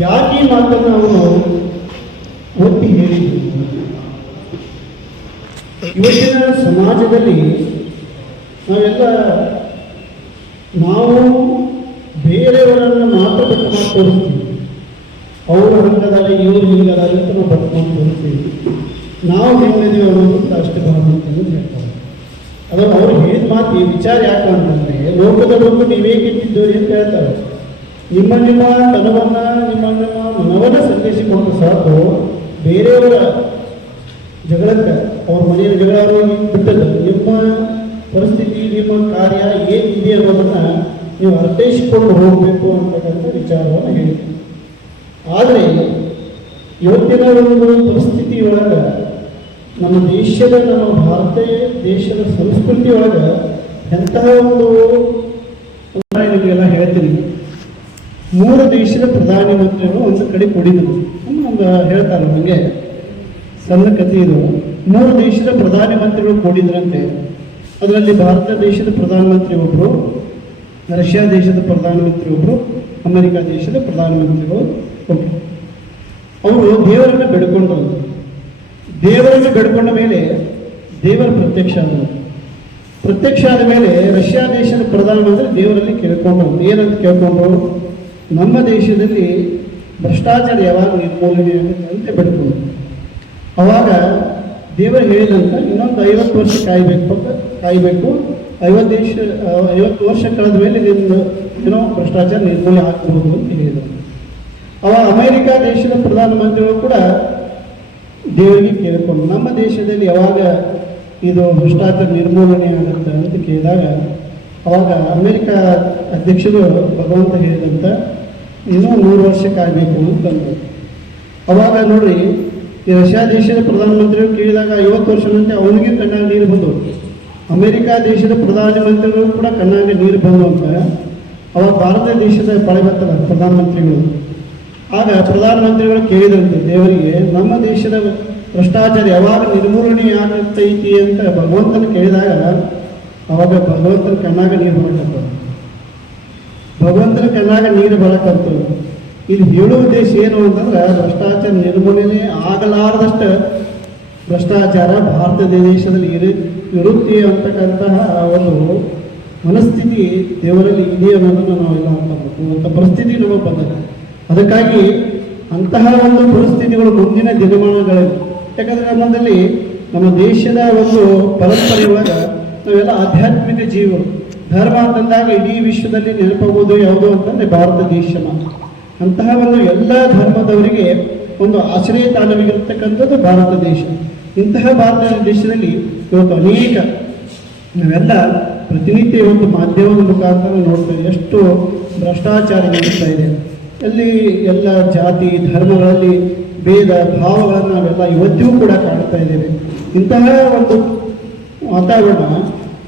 ಯಾಕೆ ಈ ಮಾತನ್ನು ಅವನು ಒತ್ತಿ ಹೇಳಿದ್ರು ಇವತ್ತಿನ ಸಮಾಜದಲ್ಲಿ ನಾವೆಲ್ಲ ನಾವು ಬೇರೆಯವರನ್ನು ಮಾತ್ರ ಮಾಡಿ ತೋರಿಸ್ತೀವಿ ಅವರು ಹಂಗದಾರೆ ಇವರು ಹಿಂಗದಾರೆ ಅಂತ ನಾವು ಮಾಡಿ ತೋರಿಸ್ತೀವಿ ನಾವು ಹೆಂಗಿದೀವಿ ಅನ್ನೋದು ಅಷ್ಟು ಬರಬೇಕು ಅಂತ ಹೇಳ್ತಾರೆ. ಅದು ಅವ್ರು ಹೇಳಿದ ಮಾತು, ಈ ವಿಚಾರ ಯಾಕೆ ಅಂತಂದ್ರೆ ಲೋಕದ ಬಗ್ಗೆ ನೀವೇಕಿಟ್ಟಿದ್ದೀರಿ ಅಂತ ಹೇಳ್ತಾರೆ. ನಿಮ್ಮ ನಿಮ್ಮ ತನವನ್ನ, ನಿಮ್ಮ ನಿಮ್ಮ ಮನವನ್ನ ಸಂದೇಶಿಕೊಂಡು ಸಾಕು, ಬೇರೆಯವರ ಜಗಳಕ್ಕೆ, ಅವ್ರ ಮನೆಯ ಜಗಳ ಬಿಟ್ಟದ್ದು, ನಿಮ್ಮ ಪರಿಸ್ಥಿತಿ, ನಿಮ್ಮ ಕಾರ್ಯ ಏನಿದೆ ಅನ್ನೋದನ್ನ ನೀವು ಅರ್ಥೈಸಿಕೊಂಡು ಹೋಗಬೇಕು ಅಂತಕ್ಕಂಥ ವಿಚಾರವನ್ನು ಹೇಳಿದ್ರು. ಆದರೆ, ಇವತ್ತಿನ ಒಂದು ಪರಿಸ್ಥಿತಿ ಒಳಗೆ ನಮ್ಮ ದೇಶದ ನಮ್ಮ ಭಾರತೀಯ ದೇಶದ ಸಂಸ್ಕೃತಿ ಒಳಗೆ ಎಂತಹ ಒಂದು ನಿಮಗೆಲ್ಲ ಹೇಳ್ತೀನಿ. ಮೂರು ದೇಶದ ಪ್ರಧಾನಿ ಮಂತ್ರಿಗಳು ಒಂದು ಕಡೆ ಕೊಡಿದರು ಒಂದು ಹೇಳ್ತಾರೆ ನಮಗೆ ಸಣ್ಣ ಕಥೆ ಇದು. ಮೂರು ದೇಶದ ಪ್ರಧಾನಿ ಮಂತ್ರಿಗಳು ಕೊಡಿದ್ರಂತೆ. ಅದರಲ್ಲಿ ಭಾರತ ದೇಶದ ಪ್ರಧಾನಮಂತ್ರಿ ಒಬ್ಬರು ರಷ್ಯಾ ದೇಶದ ಪ್ರಧಾನಮಂತ್ರಿ ಒಬ್ಬರು ಅಮೆರಿಕ ದೇಶದ ಪ್ರಧಾನಮಂತ್ರಿಗಳು ಒಬ್ಬರು ಅವರು ದೇವರನ್ನು ಬೇಡ್ಕೊಂಡ್ರು ದೇವರನ್ನು ಬೇಡ್ಕೊಂಡ ಮೇಲೆ ದೇವರ ಪ್ರತ್ಯಕ್ಷ ಆದರು ಪ್ರತ್ಯಕ್ಷ ಆದ ಮೇಲೆ ರಷ್ಯಾ ದೇಶದ ಪ್ರಧಾನಮಂತ್ರಿ ದೇವರಲ್ಲಿ ಕೇಳ್ಕೊಂಡ್ರು ಏನಂತ ಕೇಳ್ಕೊಂಡ್ರು ನಮ್ಮ ದೇಶದಲ್ಲಿ ಭ್ರಷ್ಟಾಚಾರ ಯಾವಾಗ ನಿರ್ಮೂಲನೆ ಅಂತ ಬೇಡ್ಕೊಂಡ್ರು ಅವಾಗ ದೇವರು ಹೇಳಿದಂತ ಇನ್ನೊಂದು ಐವತ್ತು ವರ್ಷ ಕಾಯಬೇಕು ಕಾಯಬೇಕು. ಐವತ್ತು ದೇಶ, ಐವತ್ತು ವರ್ಷ ಕಳೆದ ಮೇಲೆ ನಿಮ್ದು ಏನೋ ಭ್ರಷ್ಟಾಚಾರ ನಿರ್ಮೂಲನೆ ಆಗ್ಬೋದು ಅಂತ ಹೇಳಿದರು. ಅವಾಗ ಅಮೆರಿಕ ದೇಶದ ಪ್ರಧಾನಮಂತ್ರಿಗಳು ಕೂಡ ದೇವರಿಗೆ ಕೇಳಿಕೊಂಡು ನಮ್ಮ ದೇಶದಲ್ಲಿ ಯಾವಾಗ ಇದು ಭ್ರಷ್ಟಾಚಾರ ನಿರ್ಮೂಲನೆ ಆಗುತ್ತೆ ಅಂತ ಕೇಳಿದಾಗ ಅವಾಗ ಅಮೆರಿಕ ಅಧ್ಯಕ್ಷರು ಭಗವಂತ ಹೇಳಿದಂತ ಇನ್ನೂ ನೂರು ವರ್ಷಕ್ಕಾಗಬೇಕು ಅಂತಂದರು ಅವಾಗ ನೋಡಿ, ಈ ರಷ್ಯಾ ದೇಶದ ಪ್ರಧಾನಮಂತ್ರಿಗಳು ಕೇಳಿದಾಗ ಐವತ್ತು ವರ್ಷದಂತೆ ಅವನಿಗೆ ಕಣ್ಣಾಗ ನೀರು ಬಂದವು ಅಮೆರಿಕ ದೇಶದ ಪ್ರಧಾನಮಂತ್ರಿಗಳು ಕೂಡ ಕಣ್ಣಾಗ ನೀರು ಬಂದು ಅಂತ. ಅವಾಗ ಭಾರತ ದೇಶದ ಪಳೆ ಬರ್ತಾರೆ ಪ್ರಧಾನಮಂತ್ರಿಗಳು ಆಗ ಪ್ರಧಾನಮಂತ್ರಿಗಳು ಕೇಳಿದಂತೆ, ದೇವರಿಗೆ ನಮ್ಮ ದೇಶದ ಭ್ರಷ್ಟಾಚಾರ ಯಾವಾಗ ನಿರ್ಮೂಲನೆ ಆಗತೈತಿ ಅಂತ ಭಗವಂತನ ಕೇಳಿದಾಗ, ಅವಾಗ ಭಗವಂತನ ಕಣ್ಣಾಗ ನೀರು ಬರಕಂತ ಭಗವಂತನ ಕಣ್ಣಾಗ ನೀರು ಬರಕಂತು ಇಲ್ಲಿ ಹೇಳುವ ಉದ್ದೇಶ ಏನು ಅಂತಂದ್ರೆ, ಭ್ರಷ್ಟಾಚಾರ ನಿರ್ಮೂಲನೆ ಆಗಲಾರದಷ್ಟು ಭ್ರಷ್ಟಾಚಾರ ಭಾರತ ದೇಶದಲ್ಲಿ ಇರು, ಇರುತ್ತೆ ಅಂತಕ್ಕಂತಹ ಒಂದು ಮನಸ್ಥಿತಿ ದೇವರಲ್ಲಿ ಇದೆ ಅನ್ನೋದನ್ನು ನಾವು ಇಲ್ಲ ಅಂತ ಪರಿಸ್ಥಿತಿ ನಮಗೆ ಬಂದಿದೆ ಅದಕ್ಕಾಗಿ ಅಂತಹ ಒಂದು ಪರಿಸ್ಥಿತಿಗಳು ಮುಂದಿನ ದಿನಮಾನಗಳಲ್ಲಿ. ಯಾಕಂದ್ರೆ ನಮ್ಮಲ್ಲಿ ನಮ್ಮ ದೇಶದ ಒಂದು ಪರಂಪರೆ ಒಳಗೆ ನಾವೆಲ್ಲ ಆಧ್ಯಾತ್ಮಿಕ ಜೀವ ಧರ್ಮ ಅಂತಂದಾಗ ಇಡೀ ವಿಶ್ವದಲ್ಲಿ ನೆನಪಬಹುದು ಯಾವುದು ಅಂತಂದರೆ ಭಾರತ ದೇಶ. ಅಂತಹ ಒಂದು ಎಲ್ಲ ಧರ್ಮದವರಿಗೆ ಒಂದು ಆಶ್ರಯ ತಾಣವಾಗಿರ್ತಕ್ಕಂಥದ್ದು ಭಾರತ ದೇಶ. ಇಂತಹ ಭಾರತ ದೇಶದಲ್ಲಿ ಇವತ್ತು ಅನೇಕ ನಾವೆಲ್ಲ ಪ್ರತಿನಿತ್ಯ ಇವತ್ತು ಮಾಧ್ಯಮದ ಮುಖಾಂತರ ನೋಡ್ತೇವೆ ಎಷ್ಟು ಭ್ರಷ್ಟಾಚಾರ ನಡೀತಾ ಇದೆ. ಅಲ್ಲಿ ಎಲ್ಲ ಜಾತಿ, ಧರ್ಮಗಳಲ್ಲಿ ಭೇದ, ಭಾವಗಳನ್ನು ನಾವೆಲ್ಲ ಇವತ್ತಿಗೂ ಕೂಡ ಕಾಣ್ತಾ ಇದ್ದೇವೆ. ಇಂತಹ ಒಂದು ವಾತಾವರಣ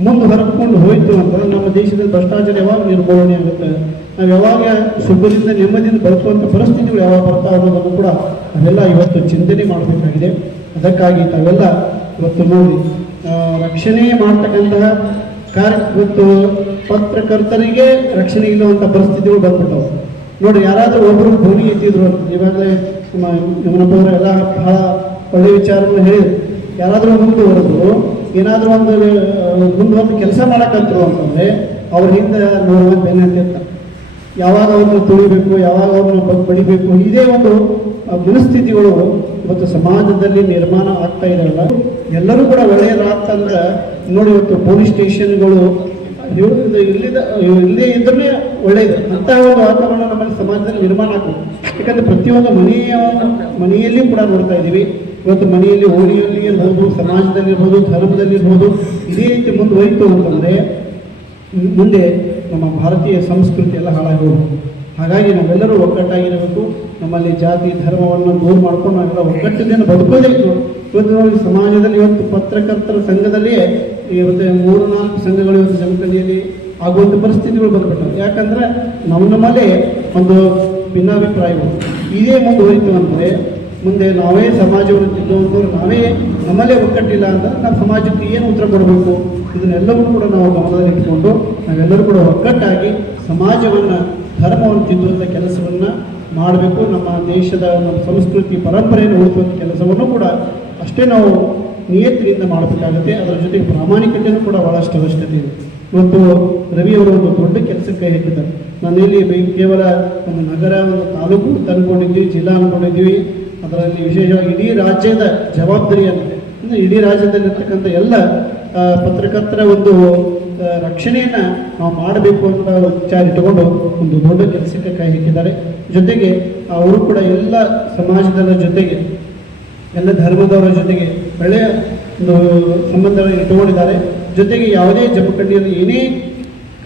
ಮುಂದೆ ಹೊರಕೊಂಡು ಹೋಯಿತು ಅಂದ್ರೆ ನಮ್ಮ ದೇಶದಲ್ಲಿ ಭ್ರಷ್ಟಾಚಾರ ಯಾವಾಗ ನಿರ್ಮೂಲನೆ ಆಗುತ್ತೆ? ನಾವು ಯಾವಾಗ ಸುಖದಿಂದ ನೆಮ್ಮದಿಯಿಂದ ಬದುಕುವಂಥ ಪರಿಸ್ಥಿತಿಗಳು ಯಾವಾಗ ಬರ್ತಾ ಅನ್ನೋದನ್ನು ಕೂಡ ಅದೆಲ್ಲ ಇವತ್ತು ಚಿಂತನೆ ಮಾಡಬೇಕಾಗಿದೆ. ಅದಕ್ಕಾಗಿ ತಾವೆಲ್ಲ ಇವತ್ತು ನೋಡಿ ರಕ್ಷಣೆ ಮಾಡ್ತಕ್ಕಂತಹ ಕಾರ್ಯ ಇವತ್ತು ಪತ್ರಕರ್ತರಿಗೆ ರಕ್ಷಣೆ ಇಲ್ಲುವಂಥ ಪರಿಸ್ಥಿತಿಗಳು ಬಂದ್ಬಿಟ್ಟವು. ನೋಡಿ, ಯಾರಾದರೂ ಒಬ್ಬರು ಧ್ವನಿ ಎತ್ತಿದ್ರು ಅಂತ ಇವಾಗಲೇ ನಮ್ಮ ಯಮನಪ್ಪವರು ಎಲ್ಲ ಬಹಳ ಒಳ್ಳೆ ವಿಚಾರವನ್ನು ಹೇಳಿದ್ರು. ಯಾರಾದರೂ ಮುಂದುವರೆದು ಏನಾದರೂ ಒಂದು ಮುಂದೆ ಒಂದು ಕೆಲಸ ಮಾಡೋಕ್ಕಂತರು ಅಂತಂದ್ರೆ, ಅವ್ರ ಹಿಂದೆ ನೋಡುವ ಮಂದಿ ಬೆನ್ನ ಹತ್ತಿರ್ತಾರೆ ಯಾವಾಗ ಅವ್ರನ್ನ ತುಳಿಬೇಕು, ಯಾವಾಗ ಅವ್ರನ್ನ ಬಡಿಬೇಕು ಇದೇ ಒಂದು ಮನಸ್ಥಿತಿಗಳು ಇವತ್ತು ಸಮಾಜದಲ್ಲಿ ನಿರ್ಮಾಣ ಆಗ್ತಾ ಇದಾವಲ್ಲ ಎಲ್ಲರೂ ಕೂಡ ಒಳ್ಳೆಯದಾಗ್ತಂದ್ರೆ, ನೋಡಿ, ಇವತ್ತು ಪೊಲೀಸ್ ಸ್ಟೇಷನ್ಗಳು ಇವ್ರದ್ದು ಇಲ್ಲಿದ, ಇಲ್ಲೇ ಇದ್ರೂ ಒಳ್ಳೇದು. ಅಂತ ಒಂದು ವಾತಾವರಣ ನಮ್ಮಲ್ಲಿ ಸಮಾಜದಲ್ಲಿ ನಿರ್ಮಾಣ ಆಗಬೇಕು. ಯಾಕಂದ್ರೆ ಪ್ರತಿಯೊಂದು ಮನೆಯ, ಮನೆಯಲ್ಲಿ ಕೂಡ ನೋಡ್ತಾ ಇದ್ದೀವಿ. ಇವತ್ತು ಮನೆಯಲ್ಲಿ ಓಣಿಯಲ್ಲಿ ಇರ್ಬೋದು ಧರ್ಮದಲ್ಲಿ ಇರ್ಬೋದು ಇದೇ ರೀತಿ ಮುಂದುವರಿತು ಅಂತಂದ್ರೆ, ಮುಂದೆ ನಮ್ಮ ಭಾರತೀಯ ಸಂಸ್ಕೃತಿ ಎಲ್ಲ ಹಾಳಾಗಿ ಹೋಗುತ್ತೆ ಹಾಗಾಗಿ ನಾವೆಲ್ಲರೂ ಒಗ್ಗಟ್ಟಾಗಿರಬೇಕು. ನಮ್ಮಲ್ಲಿ ಜಾತಿ, ಧರ್ಮವನ್ನು ದೂರ ಮಾಡ್ಕೊಂಡು ನಾವೆಲ್ಲ ಒಗ್ಗಟ್ಟಿನಿಂದ ಬದುಕೋದೇ ಇವತ್ತು ಸಮಾಜದಲ್ಲಿ ಇವತ್ತು ಪತ್ರಕರ್ತರ ಸಂಘದಲ್ಲಿಯೇ ಇವತ್ತು ಮೂರು ನಾಲ್ಕು ಸಂಘಗಳು ಇವತ್ತು ಜಮಖಂಡಿಯಲ್ಲಿ ಆಗುವಂಥ ಪರಿಸ್ಥಿತಿಗಳು ಬಂದ್ಬಿಟ್ಟವು ಯಾಕಂದ್ರೆ ನಮ್ಮ ನಮ್ಮಲ್ಲೇ ಒಂದು ಭಿನ್ನಾಭಿಪ್ರಾಯಗಳು ಇದೇ ಮುಂದುವರಿತು ಅಂದರೆ ಮುಂದೆ ನಾವೇ ಸಮಾಜವನ್ನು ತಿದ್ದುವಂಥವ್ರು ನಾವೇ ನಮ್ಮಲ್ಲೇ ಒಗ್ಗಟ್ಟಿಲ್ಲ ಅಂತ ನಾವು ಸಮಾಜಕ್ಕೆ ಏನು ಉತ್ತರ ಕೊಡಬೇಕು? ಇದನ್ನೆಲ್ಲವೂ ಕೂಡ ನಾವು ಗಮನದಲ್ಲಿ ಇಟ್ಕೊಂಡು ನಾವೆಲ್ಲರೂ ಕೂಡ ಒಗ್ಗಟ್ಟಾಗಿ ಸಮಾಜವನ್ನು, ಧರ್ಮವನ್ನು ತಿದ್ದುವಂಥ ಕೆಲಸವನ್ನು ಮಾಡಬೇಕು. ನಮ್ಮ ದೇಶದ ನಮ್ಮ ಸಂಸ್ಕೃತಿ, ಪರಂಪರೆಯನ್ನು ಉಳಿಸುವಂಥ ಕೆಲಸವನ್ನು ಕೂಡ ಅಷ್ಟೇ ನಾವು ನಿಯತ್ತಿನಿಂದ ಮಾಡಬೇಕಾಗುತ್ತೆ. ಅದರ ಜೊತೆಗೆ ಪ್ರಾಮಾಣಿಕತೆಯೂ ಕೂಡ ಬಹಳಷ್ಟು ಅವಶ್ಯಕತೆ ಇದೆ. ಇವತ್ತು ರವಿಯವರು ಒಂದು ದೊಡ್ಡ ಕೆಲಸಕ್ಕೆ ಮನೆಯಲ್ಲಿ ಬೇ ಕೇವಲ ಒಂದು ನಗರ ಒಂದು ತಾಲೂಕು ಅಂತ ಅನ್ಕೊಂಡಿದ್ವಿ ಜಿಲ್ಲಾ ಅಂದ್ಕೊಂಡಿದ್ವಿ ಅದರಲ್ಲಿ ವಿಶೇಷವಾಗಿ ಇಡೀ ರಾಜ್ಯದ ಜವಾಬ್ದಾರಿಯನ್ನು ಅಂದರೆ ಇಡೀ ರಾಜ್ಯದಲ್ಲಿರ್ತಕ್ಕಂಥ ಎಲ್ಲ ಪತ್ರಕರ್ತರ ಒಂದು ರಕ್ಷಣೆಯನ್ನು ರಕ್ಷಣೆಯನ್ನ ನಾವು ಮಾಡಬೇಕು ಅಂತ ವಿಚಾರ ಇಟ್ಟುಕೊಂಡು ಒಂದು ದೊಡ್ಡ ಕೆಲಸಕ್ಕೆ ಕೈ ಹಾಕಿದ್ದಾರೆ. ಜೊತೆಗೆ ಅವರು ಕೂಡ ಎಲ್ಲ ಸಮಾಜದ ಜೊತೆಗೆ ಎಲ್ಲ ಧರ್ಮದವರ ಜೊತೆಗೆ ಒಳ್ಳೆಯ ಒಂದು ಸಂಬಂಧವನ್ನು ಇಟ್ಟುಕೊಂಡಿದ್ದಾರೆ. ಜೊತೆಗೆ ಯಾವುದೇ ಜಮಖಂಡಿಯಲ್ಲಿ ಏನೇ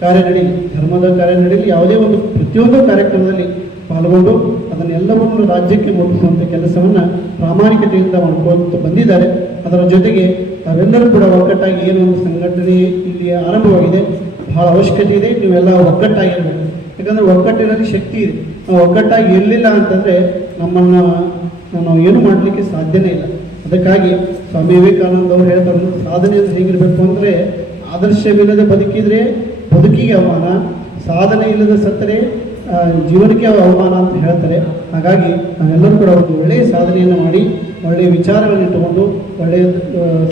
ಕಾರ್ಯ ನಡೀಲಿ, ಧರ್ಮದ ಕಾರ್ಯ ನಡೀಲಿ, ಯಾವುದೇ ಒಂದು ಪ್ರತಿಯೊಂದು ಕಾರ್ಯಕ್ರಮದಲ್ಲಿ ಪಾಲ್ಗೊಂಡು ಅದನ್ನೆಲ್ಲವನ್ನು ರಾಜ್ಯಕ್ಕೆ ಮುಟ್ಟಿಸುವಂಥ ಕೆಲಸವನ್ನು ಪ್ರಾಮಾಣಿಕತೆಯಿಂದ ಮಾಡ್ಕೊಳ್ತಾ ಬಂದಿದ್ದಾರೆ. ಅದರ ಜೊತೆಗೆ ತಾವೆಲ್ಲರೂ ಕೂಡ ಒಗ್ಗಟ್ಟಾಗಿ ಏನು ಒಂದು ಸಂಘಟನೆ ಇಲ್ಲಿ ಆರಂಭವಾಗಿದೆ. ಬಹಳ ಅವಶ್ಯಕತೆ ಇದೆ. ನೀವೆಲ್ಲ ಒಗ್ಗಟ್ಟಾಗಿರ್ಬೇಕು ಯಾಕಂದ್ರೆ ಒಗ್ಗಟ್ಟಿನಲ್ಲಿ ಶಕ್ತಿ ಇದೆ. ನಾವು ಒಗ್ಗಟ್ಟಾಗಿ ಇರಲಿಲ್ಲ ಅಂತಂದ್ರೆ ನಮ್ಮನ್ನು ನಾವು ಏನು ಮಾಡಲಿಕ್ಕೆ ಸಾಧ್ಯನೇ ಇಲ್ಲ. ಅದಕ್ಕಾಗಿ ಸ್ವಾಮಿ ವಿವೇಕಾನಂದ ಅವರು ಹೇಳ್ತಾರೆ ಸಾಧನೆ ಅಂತ ಹೇಗಿರಬೇಕು ಅಂದರೆ ಆದರ್ಶವಿಲ್ಲದೆ ಬದುಕಿದ್ರೆ ಬದುಕಿಗೆ ಅವಮಾನ, ಸಾಧನೆ ಇಲ್ಲದ ಸತ್ತರೆ ಜೀವನಕ್ಕೆ ಅವಮಾನ ಅಂತ ಹೇಳ್ತಾರೆ. ಹಾಗಾಗಿ ನಾವೆಲ್ಲರೂ ಕೂಡ ಒಂದು ಒಳ್ಳೆಯ ಸಾಧನೆಯನ್ನು ಮಾಡಿ, ಒಳ್ಳೆಯ ವಿಚಾರಗಳನ್ನು ಇಟ್ಟುಕೊಂಡು ಒಳ್ಳೆಯ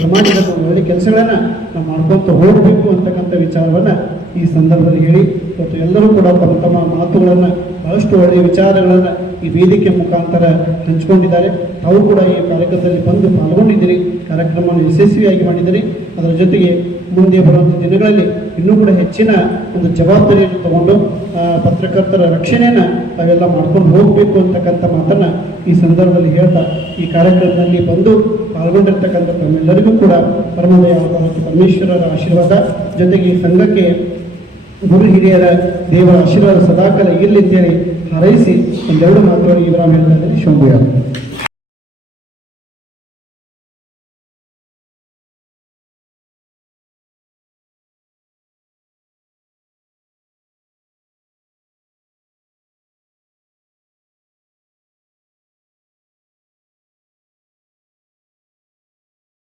ಸಮಾಜದ ಒಳ್ಳೆಯ ಕೆಲಸಗಳನ್ನು ನಾವು ಮಾಡ್ಕೊತ ಹೋಗಬೇಕು ಅಂತಕ್ಕಂಥ ವಿಚಾರವನ್ನು ಈ ಸಂದರ್ಭದಲ್ಲಿ ಹೇಳಿ, ಮತ್ತು ಎಲ್ಲರೂ ಕೂಡ ತಮ್ಮ ತಮ್ಮ ಮಾತುಗಳನ್ನು, ಬಹಳಷ್ಟು ಒಳ್ಳೆಯ ವಿಚಾರಗಳನ್ನು ಈ ವೇದಿಕೆ ಮುಖಾಂತರ ಹಂಚಿಕೊಂಡಿದ್ದಾರೆ. ತಾವು ಕೂಡ ಈ ಕಾರ್ಯಕ್ರಮದಲ್ಲಿ ಬಂದು ಪಾಲ್ಗೊಂಡಿದ್ದೀರಿ. ಕಾರ್ಯಕ್ರಮವನ್ನು ಯಶಸ್ವಿಯಾಗಿ ಮಾಡಿದ್ದೀರಿ. ಅದರ ಜೊತೆಗೆ ಮುಂದೆ ಬರುವಂಥ ದಿನಗಳಲ್ಲಿ ಇನ್ನೂ ಕೂಡ ಹೆಚ್ಚಿನ ಒಂದು ಜವಾಬ್ದಾರಿಯನ್ನು ತಗೊಂಡು ಪತ್ರಕರ್ತರ ರಕ್ಷಣೆಯನ್ನು ತಾವೆಲ್ಲ ಮಾಡ್ಕೊಂಡು ಹೋಗಬೇಕು ಅಂತಕ್ಕಂಥ ಮಾತನ್ನು ಈ ಸಂದರ್ಭದಲ್ಲಿ ಹೇಳ್ತಾ, ಈ ಕಾರ್ಯಕ್ರಮದಲ್ಲಿ ಬಂದು ಪಾಲ್ಗೊಂಡಿರ್ತಕ್ಕಂಥ ತಮ್ಮೆಲ್ಲರಿಗೂ ಕೂಡ ಪರಮದಯಾದ ಪರಮೇಶ್ವರರ ಆಶೀರ್ವಾದ. ಜೊತೆಗೆ ಈ ಸಂಘಕ್ಕೆ ಗುರು ಹಿರಿಯರ ದೇವರ ಆಶೀರ್ವಾದ ಸದಾಕಾಲ ಇರಲಿ ಅಂತೇಳಿ ಹಾರೈಸಿ ಒಂದೆರಡು ಮಾತುಗಳಿಗೆ ವಿರಾಮ ಹೇಳಿದ್ರೆ